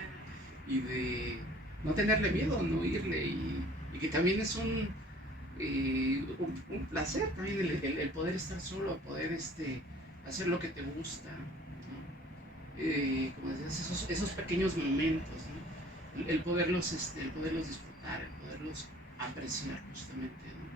y de no tenerle miedo, no irle, y que también es un placer también el poder estar solo, poder hacer lo que te gusta, ¿no? Como decías, esos pequeños momentos, ¿no? el poderlos disfrutar, el poderlos apreciar justamente, ¿no?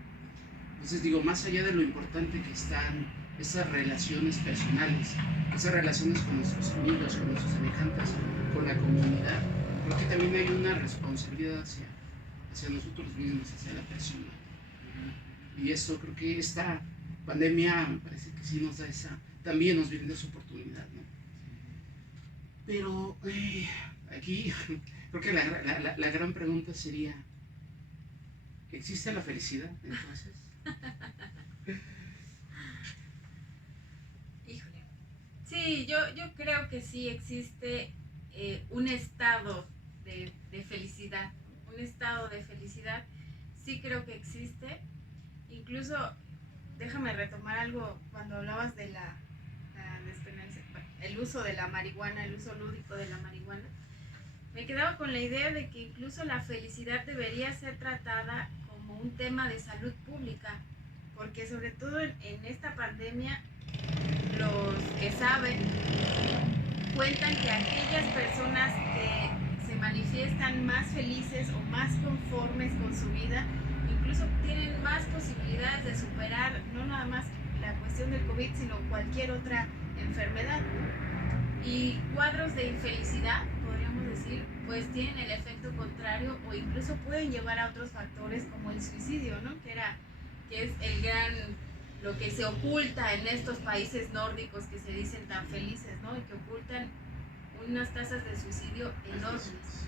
Entonces digo, más allá de lo importante que están esas relaciones personales, esas relaciones con nuestros amigos, con nuestros semejantes, con la comunidad, creo que también hay una responsabilidad hacia nosotros mismos, hacia la persona. Y eso creo que esta pandemia me parece que sí nos da también nos brinda esa oportunidad, ¿no? Pero aquí creo que la gran pregunta sería, ¿existe la felicidad entonces? Híjole. Sí, yo creo que sí existe un estado de felicidad. Un estado de felicidad sí creo que existe. Incluso, déjame retomar algo cuando hablabas de el uso de la marihuana, el uso lúdico de la marihuana. Me quedaba con la idea de que incluso la felicidad debería ser tratada como un tema de salud pública, porque sobre todo en esta pandemia, los que saben cuentan que aquellas personas que se manifiestan más felices o más conformes con su vida, incluso tienen más posibilidades de superar no nada más la cuestión del COVID, sino cualquier otra enfermedad. Y cuadros de infelicidad, podríamos decir, pues tienen el efecto contrario o incluso pueden llevar a otros factores como el suicidio, ¿no? Que es lo que se oculta en estos países nórdicos que se dicen tan felices, ¿no? Y que ocultan unas tasas de suicidio enormes.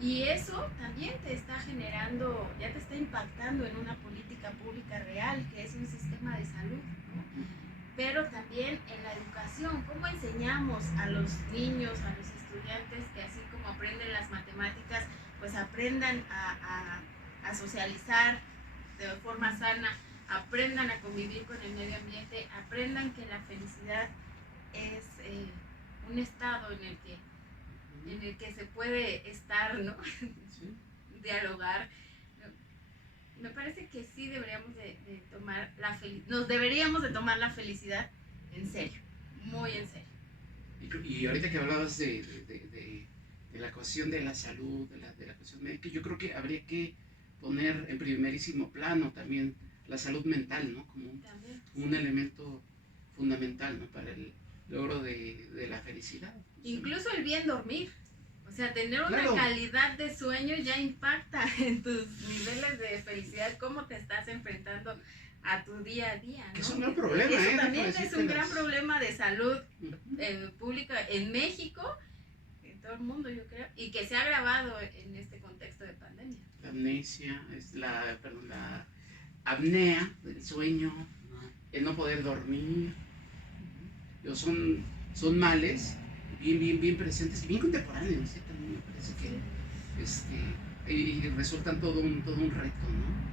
Y eso también te está generando, ya te está impactando en una política pública real, que es un sistema de salud, ¿no? Pero también en la educación, ¿cómo enseñamos a los niños, a los estudiantes que así como aprenden las matemáticas, pues aprendan a socializar de forma sana, aprendan a convivir con el medio ambiente, aprendan que la felicidad es un estado en el que se puede estar, ¿no? Sí. Dialogar. Me parece que sí deberíamos de tomar nos deberíamos de tomar la felicidad en serio, muy en serio. Y ahorita que hablabas de la cuestión de la salud, de la cuestión médica, yo creo que habría que poner en primerísimo plano también la salud mental, ¿no? Como un elemento fundamental, ¿no? Para el logro de la felicidad. Incluso el bien dormir. O sea, tener una Claro. calidad de sueño ya impacta en tus niveles de felicidad, cómo te estás enfrentando a tu día a día, ¿no? Que es un gran problema, Eso déjame también es decirte un gran las- problema de salud Ujú. pública en México, en todo el mundo yo creo, y que se ha agravado en este contexto de pandemia. La amnesia, perdón, la apnea del sueño, el no poder dormir. Son males bien presentes y bien contemporáneos, ¿sí? También me parece que y resultan todo un reto, ¿no?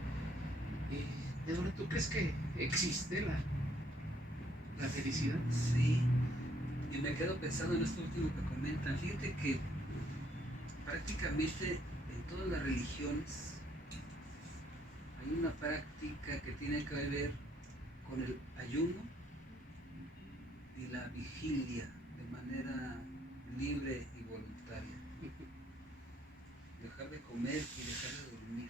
Eduardo, ¿tú crees que existe la felicidad? Sí, y me quedo pensando en esto último que comentan. Fíjate que prácticamente en todas las religiones hay una práctica que tiene que ver con el ayuno y la vigilia de manera libre y voluntaria. Dejar de comer y dejar de dormir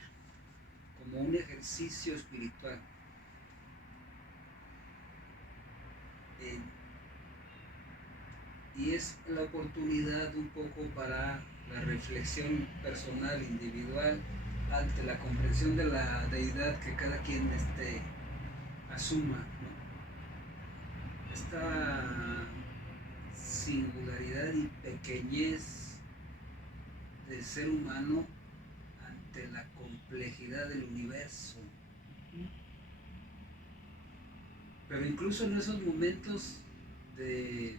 como un ejercicio espiritual. Y es la oportunidad un poco para la reflexión personal, individual, ante la comprensión de la deidad que cada quien asuma, ¿no? Esta singularidad y pequeñez del ser humano ante la complejidad del universo. Pero incluso en esos momentos de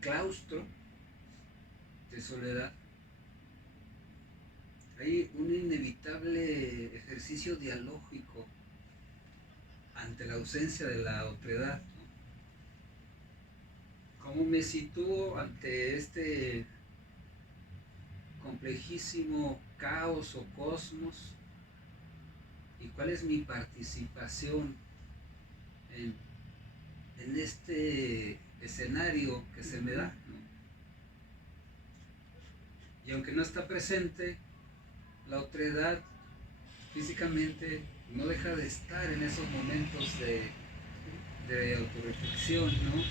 claustro, de soledad, hay un inevitable ejercicio dialógico ante la ausencia de la otredad, ¿no? ¿Cómo me sitúo ante este complejísimo caos o cosmos? ¿Y cuál es mi participación en este escenario que se me da, ¿no? Y aunque no está presente, la otredad físicamente no deja de estar en esos momentos de autorreflexión, ¿no?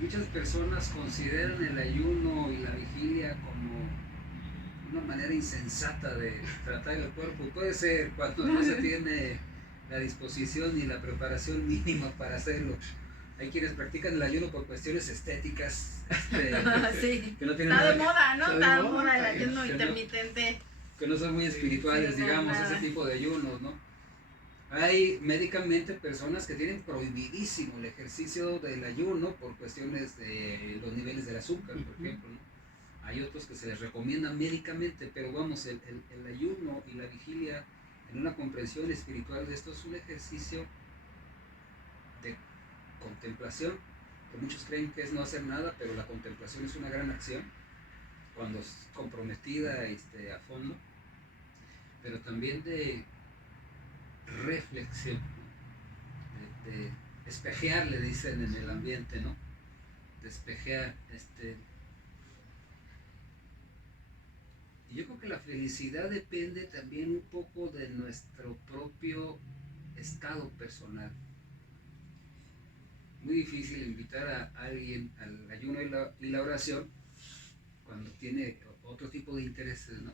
Muchas personas consideran el ayuno y la vigilia como una manera insensata de tratar el cuerpo. Puede ser cuando no se tiene la disposición ni la preparación mínima para hacerlo. Hay quienes practican el ayuno por cuestiones estéticas, Sí, que no tienen está nada de que- moda, ¿no? está de Está de moda, moda el está bien. ayuno Que no- intermitente. que no son muy espirituales, Sí, no, digamos, nada. ese tipo de ayunos, ¿no? Hay médicamente personas que tienen prohibidísimo el ejercicio del ayuno por cuestiones de los niveles del azúcar, por ejemplo, ¿no? Hay otros que se les recomienda médicamente, pero vamos, el ayuno y la vigilia en una comprensión espiritual de esto es un ejercicio de contemplación, que muchos creen que es no hacer nada, pero la contemplación es una gran acción cuando es comprometida a fondo, pero también de reflexión, ¿no? de espejear, le dicen en el ambiente, ¿no? Despejear, y yo creo que la felicidad depende también un poco de nuestro propio estado personal. Muy difícil invitar a alguien al ayuno y la oración cuando tiene otro tipo de intereses, ¿no?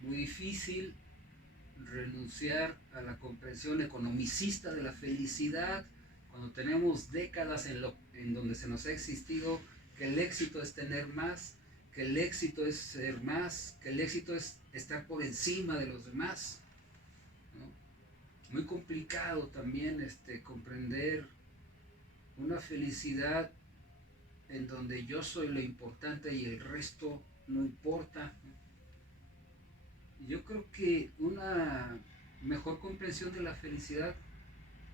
Muy difícil renunciar a la comprensión economicista de la felicidad cuando tenemos décadas en donde se nos ha existido que el éxito es tener más, que el éxito es ser más, que el éxito es estar por encima de los demás, ¿no? Muy complicado también comprender una felicidad en donde yo soy lo importante y el resto no importa. Yo creo que una mejor comprensión de la felicidad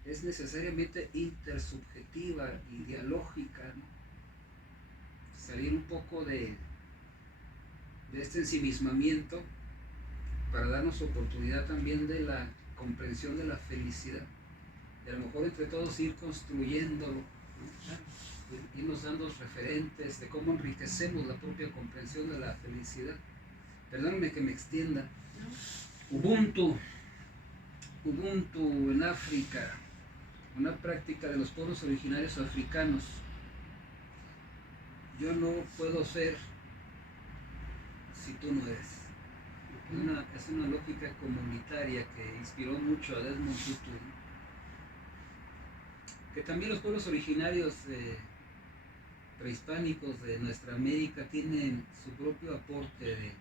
es necesariamente intersubjetiva y dialógica, ¿no? Salir un poco de este ensimismamiento para darnos oportunidad también de la comprensión de la felicidad. Y a lo mejor entre todos ir construyéndolo, ¿no? Irnos dando referentes de cómo enriquecemos la propia comprensión de la felicidad. Perdóname que me extienda. Ubuntu en África, una práctica de los pueblos originarios africanos. Yo no puedo ser si tú no eres. Es una lógica comunitaria que inspiró mucho a Desmond Tutu, ¿no? Que también los pueblos originarios prehispánicos de nuestra América tienen su propio aporte de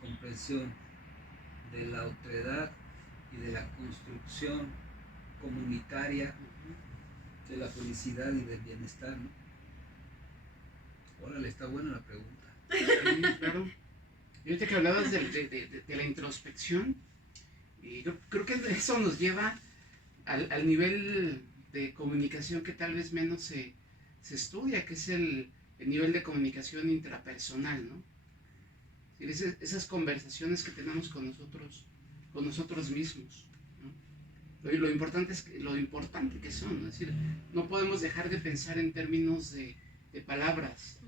comprensión de la otredad y de la construcción comunitaria de la felicidad y del bienestar, ¿no? Órale, está buena la pregunta. Sí, claro. Y ahorita que hablabas de la introspección, y yo creo que eso nos lleva al nivel de comunicación que tal vez menos se estudia, que es el nivel de comunicación intrapersonal, ¿no? Esas conversaciones que tenemos con nosotros mismos, ¿no? Lo importante que son, ¿no? Es decir, no podemos dejar de pensar en términos de palabras,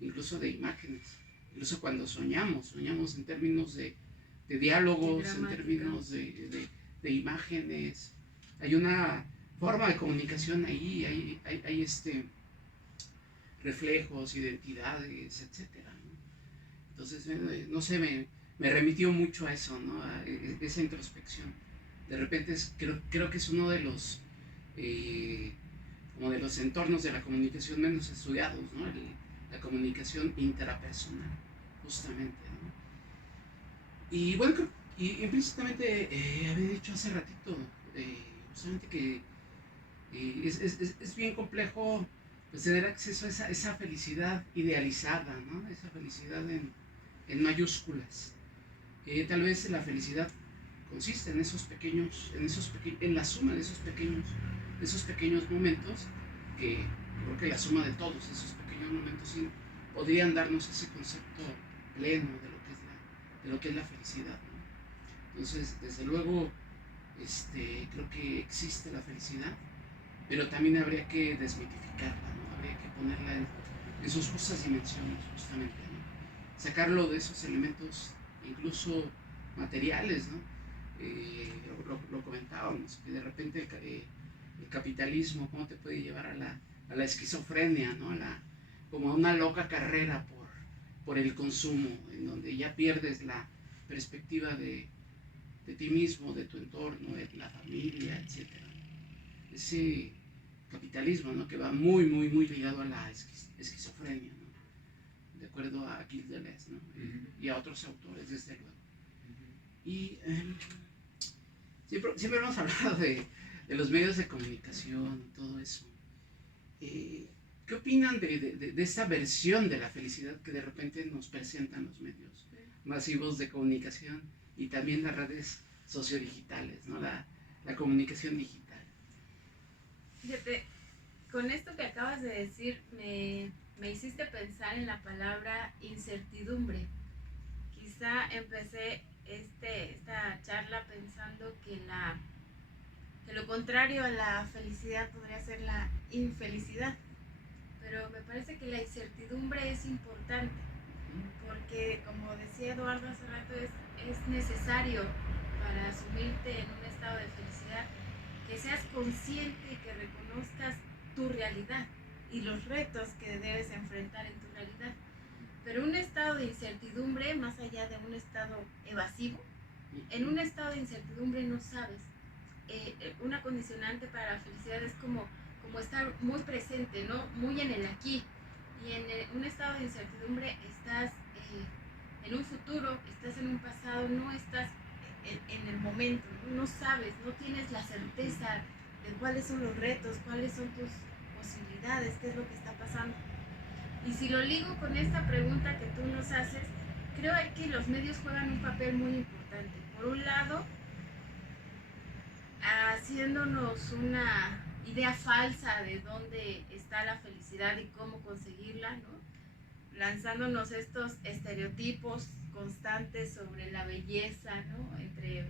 incluso de imágenes. Incluso cuando soñamos en términos de diálogos, en términos de imágenes. Hay una forma de comunicación ahí, hay reflejos, identidades, etcétera, ¿no? Entonces, no sé, me remitió mucho a eso, ¿no? A esa introspección. De repente creo que es uno de los como de los entornos de la comunicación menos estudiados, ¿no? La comunicación intrapersonal, justamente, ¿no? Y bueno, y implícitamente había dicho hace ratito, justamente que es bien complejo, pues, tener acceso a esa felicidad idealizada, ¿no? Esa felicidad en mayúsculas. Tal vez la felicidad consiste en en la suma de esos pequeños momentos, que creo que la suma de todos esos pequeños momentos sí podrían darnos ese concepto pleno de lo que es la felicidad, ¿no? Entonces, desde luego, creo que existe la felicidad, pero también habría que desmitificarla, ¿no? Habría que ponerla en sus justas dimensiones, justamente, ¿no? Sacarlo de esos elementos, incluso materiales, ¿no? Lo comentábamos, que de repente el capitalismo, cómo te puede llevar a la esquizofrenia, ¿no? Como a una loca carrera por el consumo, en donde ya pierdes la perspectiva de ti mismo, de tu entorno, de la familia, etc. Ese capitalismo, ¿no? Que va muy, muy, muy ligado a la esquizofrenia, ¿no? De acuerdo a Gilles Deleuze, ¿no? Y a otros autores, desde luego. Y siempre hemos hablado de los medios de comunicación y todo eso. ¿Qué opinan de esta versión de la felicidad que de repente nos presentan los medios masivos de comunicación y también las redes sociodigitales, ¿no? La comunicación digital? Fíjate, con esto que acabas de decir, me hiciste pensar en la palabra incertidumbre. Quizá empecé esta charla pensando que lo contrario a la felicidad podría ser la infelicidad, pero me parece que la incertidumbre es importante, porque como decía Eduardo hace rato, es necesario para asumirte en un estado de felicidad que seas consciente y que reconozcas tu realidad y los retos que debes enfrentar en tu realidad. Pero un estado de incertidumbre, más allá de un estado evasivo, en un estado de incertidumbre no sabes. Una condicionante para la felicidad es como estar muy presente, ¿no? Muy en el aquí. Y en un estado de incertidumbre estás en un futuro, estás en un pasado, no estás en el momento, no sabes, no tienes la certeza de cuáles son los retos, cuáles son tus posibilidades, qué es lo que está pasando. Y si lo ligo con esta pregunta que tú nos haces, creo que los medios juegan un papel muy importante. Por un lado, haciéndonos una idea falsa de dónde está la felicidad y cómo conseguirla, ¿no? Lanzándonos estos estereotipos constantes sobre la belleza, ¿no? Entre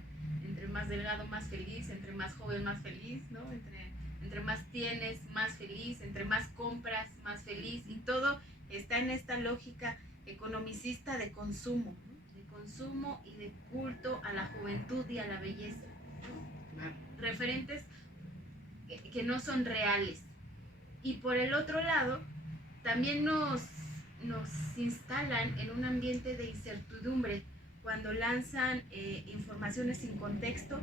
más delgado, más feliz, entre más joven, más feliz, ¿no? Entre más tienes, más feliz, entre más compras, más feliz, y todo está en esta lógica economicista de consumo, ¿no? De consumo y de culto a la juventud y a la belleza, ¿no? Referentes que no son reales. Y por el otro lado, también nos nos instalan en un ambiente de incertidumbre cuando lanzan informaciones sin contexto,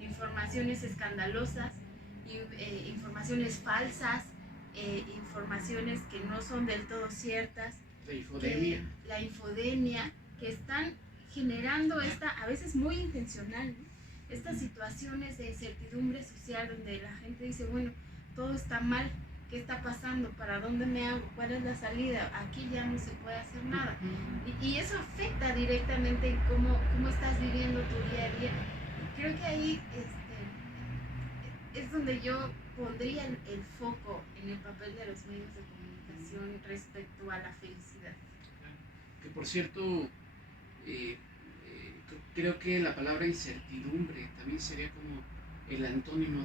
informaciones escandalosas, informaciones falsas, informaciones que no son del todo ciertas, la infodemia, que están generando esta, a veces muy intencional, ¿no? Estas situaciones de incertidumbre social donde la gente dice, bueno, todo está mal, ¿qué está pasando? ¿Para dónde me hago? ¿Cuál es la salida? Aquí ya no se puede hacer nada. Y eso afecta directamente en cómo estás viviendo tu día a día. Creo que ahí es donde yo pondría el foco en el papel de los medios de comunicación respecto a la felicidad. Que por cierto, creo que la palabra incertidumbre también sería como el antónimo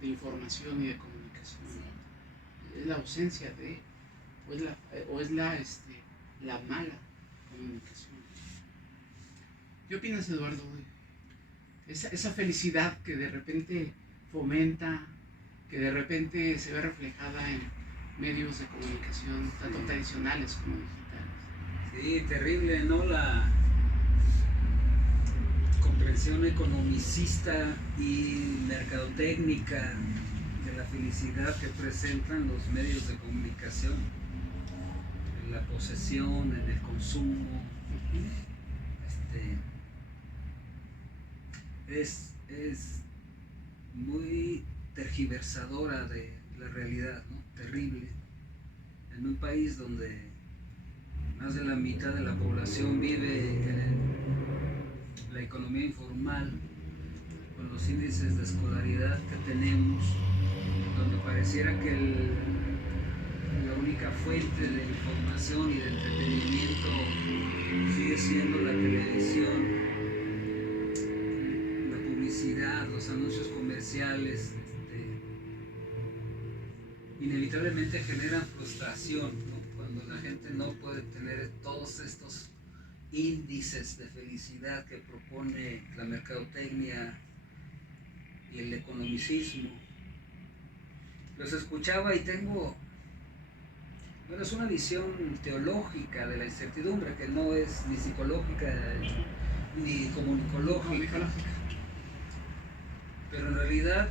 de información y de comunicación. Sí. Es la ausencia de, o es la mala comunicación. ¿Qué opinas, Eduardo? Esa felicidad que de repente fomenta, que de repente se ve reflejada en medios de comunicación, tanto tradicionales como digitales. Sí, terrible, ¿no? La comprensión economicista y mercadotécnica de la felicidad que presentan los medios de comunicación, en la posesión, en el consumo, es muy tergiversadora de la realidad, ¿no? Terrible. En un país donde más de la mitad de la población vive en la economía informal, con los índices de escolaridad que tenemos, donde pareciera que la única fuente de información y de entretenimiento sigue siendo la televisión, la publicidad, los anuncios comerciales, inevitablemente generan frustración, ¿no? Cuando la gente no puede tener todos estos índices de felicidad que propone la mercadotecnia y el economicismo. Los escuchaba y tengo, bueno, es una visión teológica de la incertidumbre que no es ni psicológica ni comunicológica, pero en realidad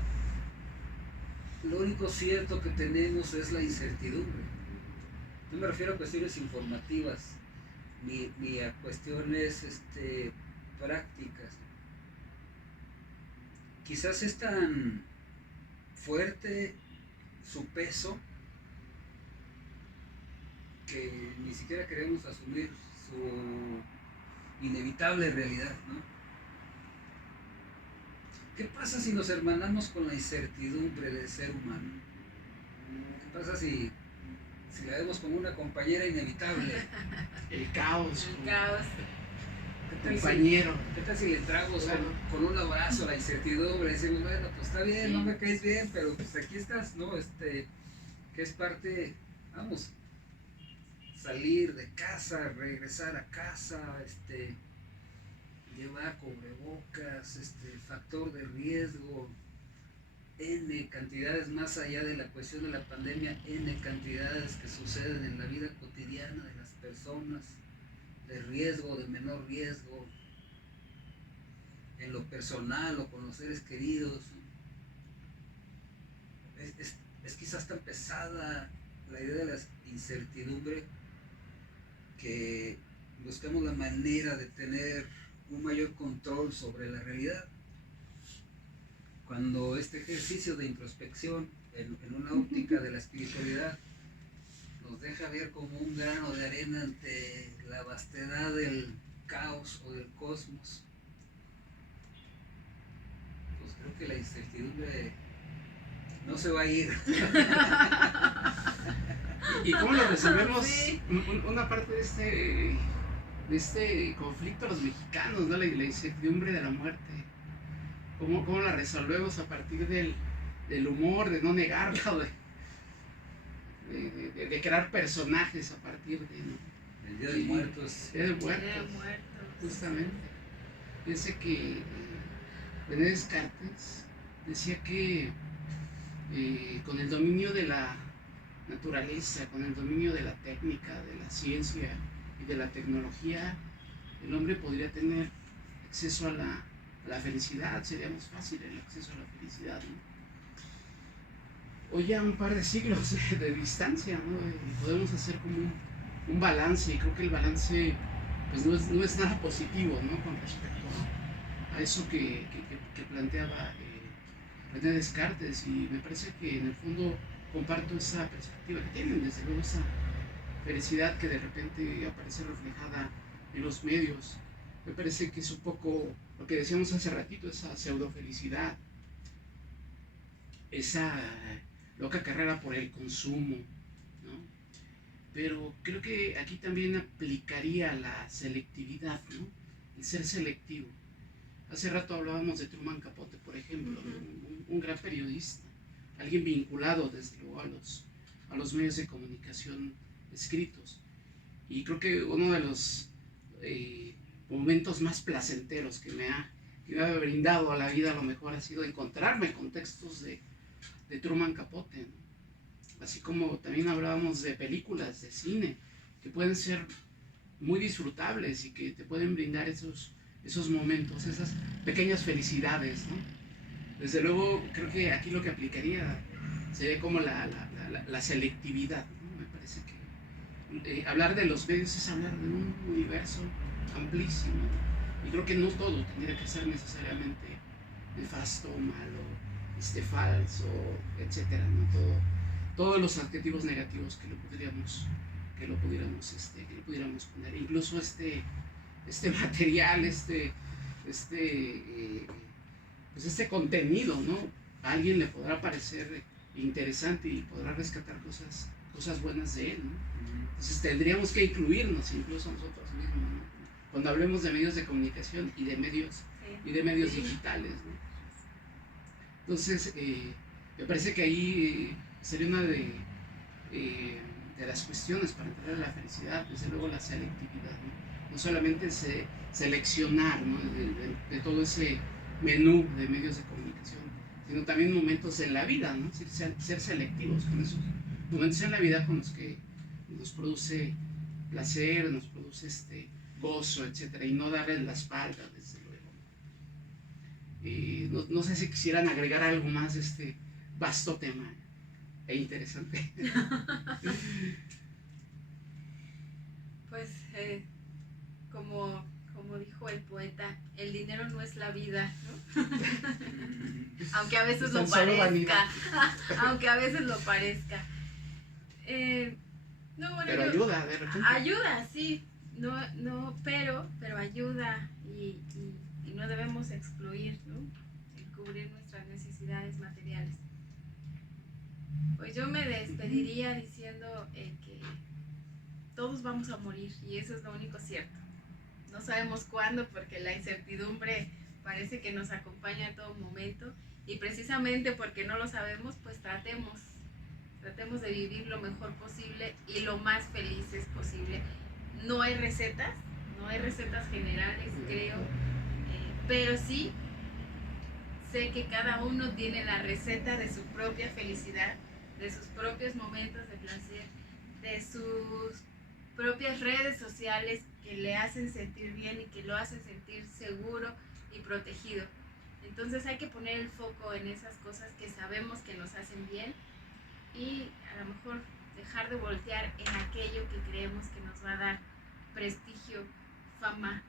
lo único cierto que tenemos es la incertidumbre. No me refiero a cuestiones informativas ni a cuestiones prácticas. Quizás es tan fuerte su peso que ni siquiera queremos asumir su inevitable realidad, ¿no? ¿Qué pasa si nos hermanamos con la incertidumbre del ser humano? ¿Qué pasa si la vemos como una compañera inevitable? El caos. El caos. Compañero. ¿Qué tal si le entramos con un abrazo a la incertidumbre? Decimos, bueno, pues está bien, sí, no me caes bien, pero pues aquí estás, ¿no? Que es parte, vamos, salir de casa, regresar a casa, llevar cubrebocas, factor de riesgo, N cantidades más allá de la cuestión de la pandemia, N cantidades que suceden en la vida cotidiana de las personas, de riesgo, de menor riesgo, en lo personal o con los seres queridos. Es quizás tan pesada la idea de la incertidumbre que buscamos la manera de tener un mayor control sobre la realidad. Cuando este ejercicio de introspección en una óptica de la espiritualidad nos deja ver como un grano de arena ante la vastedad del caos o del cosmos, pues creo que la incertidumbre no se va a ir. ¿Y cómo lo resolvemos? Sí. Una parte de este conflicto los mexicanos, ¿no? La incertidumbre de la muerte. ¿Cómo la resolvemos a partir del humor, de no negarla, de crear personajes a partir de, ¿no? El Día de Muertos. Día de Muertos. Justamente. Fíjense que René Descartes decía que con el dominio de la naturaleza, con el dominio de la técnica, de la ciencia y de la tecnología, el hombre podría tener acceso a la felicidad, sería más fácil el acceso a la felicidad, ¿no? Hoy ya un par de siglos de distancia, ¿no? Y podemos hacer como un balance, y creo que el balance pues no es nada positivo, ¿no? Con respecto a eso que planteaba Descartes, y me parece que en el fondo comparto esa perspectiva que tienen, desde luego esa felicidad que de repente aparece reflejada en los medios. Me parece que es un poco lo que decíamos hace ratito, esa pseudo felicidad, esa loca carrera por el consumo, ¿no? Pero creo que aquí también aplicaría la selectividad, ¿no? El ser selectivo. Hace rato hablábamos de Truman Capote, por ejemplo, un gran periodista, alguien vinculado desde luego a los medios de comunicación escritos. Y creo que uno de los momentos más placenteros que me ha brindado a la vida a lo mejor ha sido encontrarme con textos de Truman Capote, ¿no? Así como también hablábamos de películas, de cine, que pueden ser muy disfrutables y que te pueden brindar esos momentos, esas pequeñas felicidades, ¿no? Desde luego creo que aquí lo que aplicaría sería como la selectividad, ¿no? Me parece que hablar de los medios es hablar de un universo amplísimo, y creo que no todo tendría que ser necesariamente nefasto, malo, falso, etcétera, ¿no? Todos los adjetivos negativos que lo pudiéramos poner, incluso este material, pues este contenido, ¿no? A alguien le podrá parecer interesante y podrá rescatar cosas buenas de él, ¿no? Entonces tendríamos que incluirnos incluso nosotros mismos, ¿no? Cuando hablemos de medios de comunicación y de medios digitales, ¿no? Entonces, me parece que ahí sería una de las cuestiones para entrar a la felicidad, desde luego la selectividad, ¿no? No solamente seleccionar, ¿no? de todo ese menú de medios de comunicación, sino también momentos en la vida, ¿no? Ser selectivos con esos momentos en la vida con los que nos produce placer, nos produce gozo, etcétera, y no darle la espalda, desde luego. No sé si quisieran agregar algo más a este vasto tema e interesante. Pues como dijo el poeta, el dinero no es la vida, ¿no? Aunque a veces lo parezca. Aunque a veces lo parezca. No, bueno, pero ayuda, de repente. Ayuda, sí. No, pero ayuda, y no debemos excluir, ¿no? El cubrir nuestras necesidades materiales. Pues yo me despediría diciendo que todos vamos a morir, y eso es lo único cierto. No sabemos cuándo, porque la incertidumbre parece que nos acompaña a todo momento, y precisamente porque no lo sabemos, pues tratemos de vivir lo mejor posible y lo más felices posible. No hay recetas generales, creo, pero sí sé que cada uno tiene la receta de su propia felicidad, de sus propios momentos de placer, de sus propias redes sociales que le hacen sentir bien y que lo hacen sentir seguro y protegido. Entonces hay que poner el foco en esas cosas que sabemos que nos hacen bien, y a lo mejor dejar de voltear en aquello que creemos que nos va a dar prestigio, fama,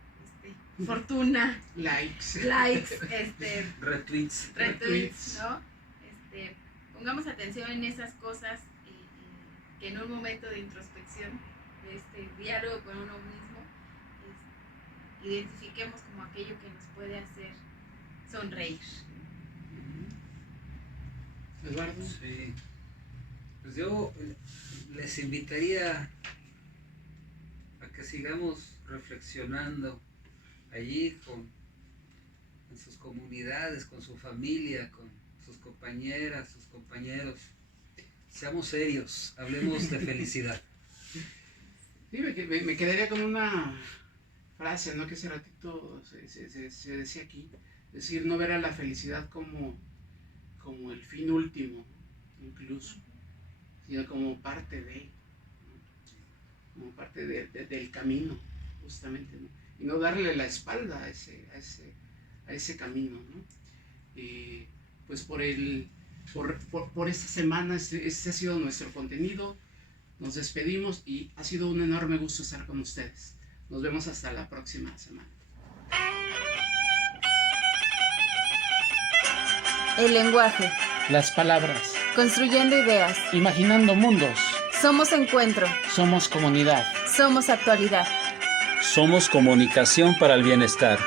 fortuna, likes, retweets, ¿no? Pongamos atención en esas cosas, que en un momento de introspección, de diálogo con uno mismo, identifiquemos como aquello que nos puede hacer sonreír. Eduardo. Sí. Pues yo les invitaría a que sigamos reflexionando allí en sus comunidades, con su familia, con sus compañeras, sus compañeros. Seamos serios, hablemos de felicidad. Sí, me quedaría con una frase, ¿no? Que hace ratito se decía aquí, es decir, no ver a la felicidad como el fin último, incluso, sino como parte del camino, justamente, ¿no? Y no darle la espalda a ese camino, ¿no? Pues por esta semana, este ha sido nuestro contenido. Nos despedimos y ha sido un enorme gusto estar con ustedes. Nos vemos hasta la próxima semana. El lenguaje. Las palabras. Construyendo ideas. Imaginando mundos. Somos encuentro. Somos comunidad. Somos actualidad. Somos comunicación para el bienestar.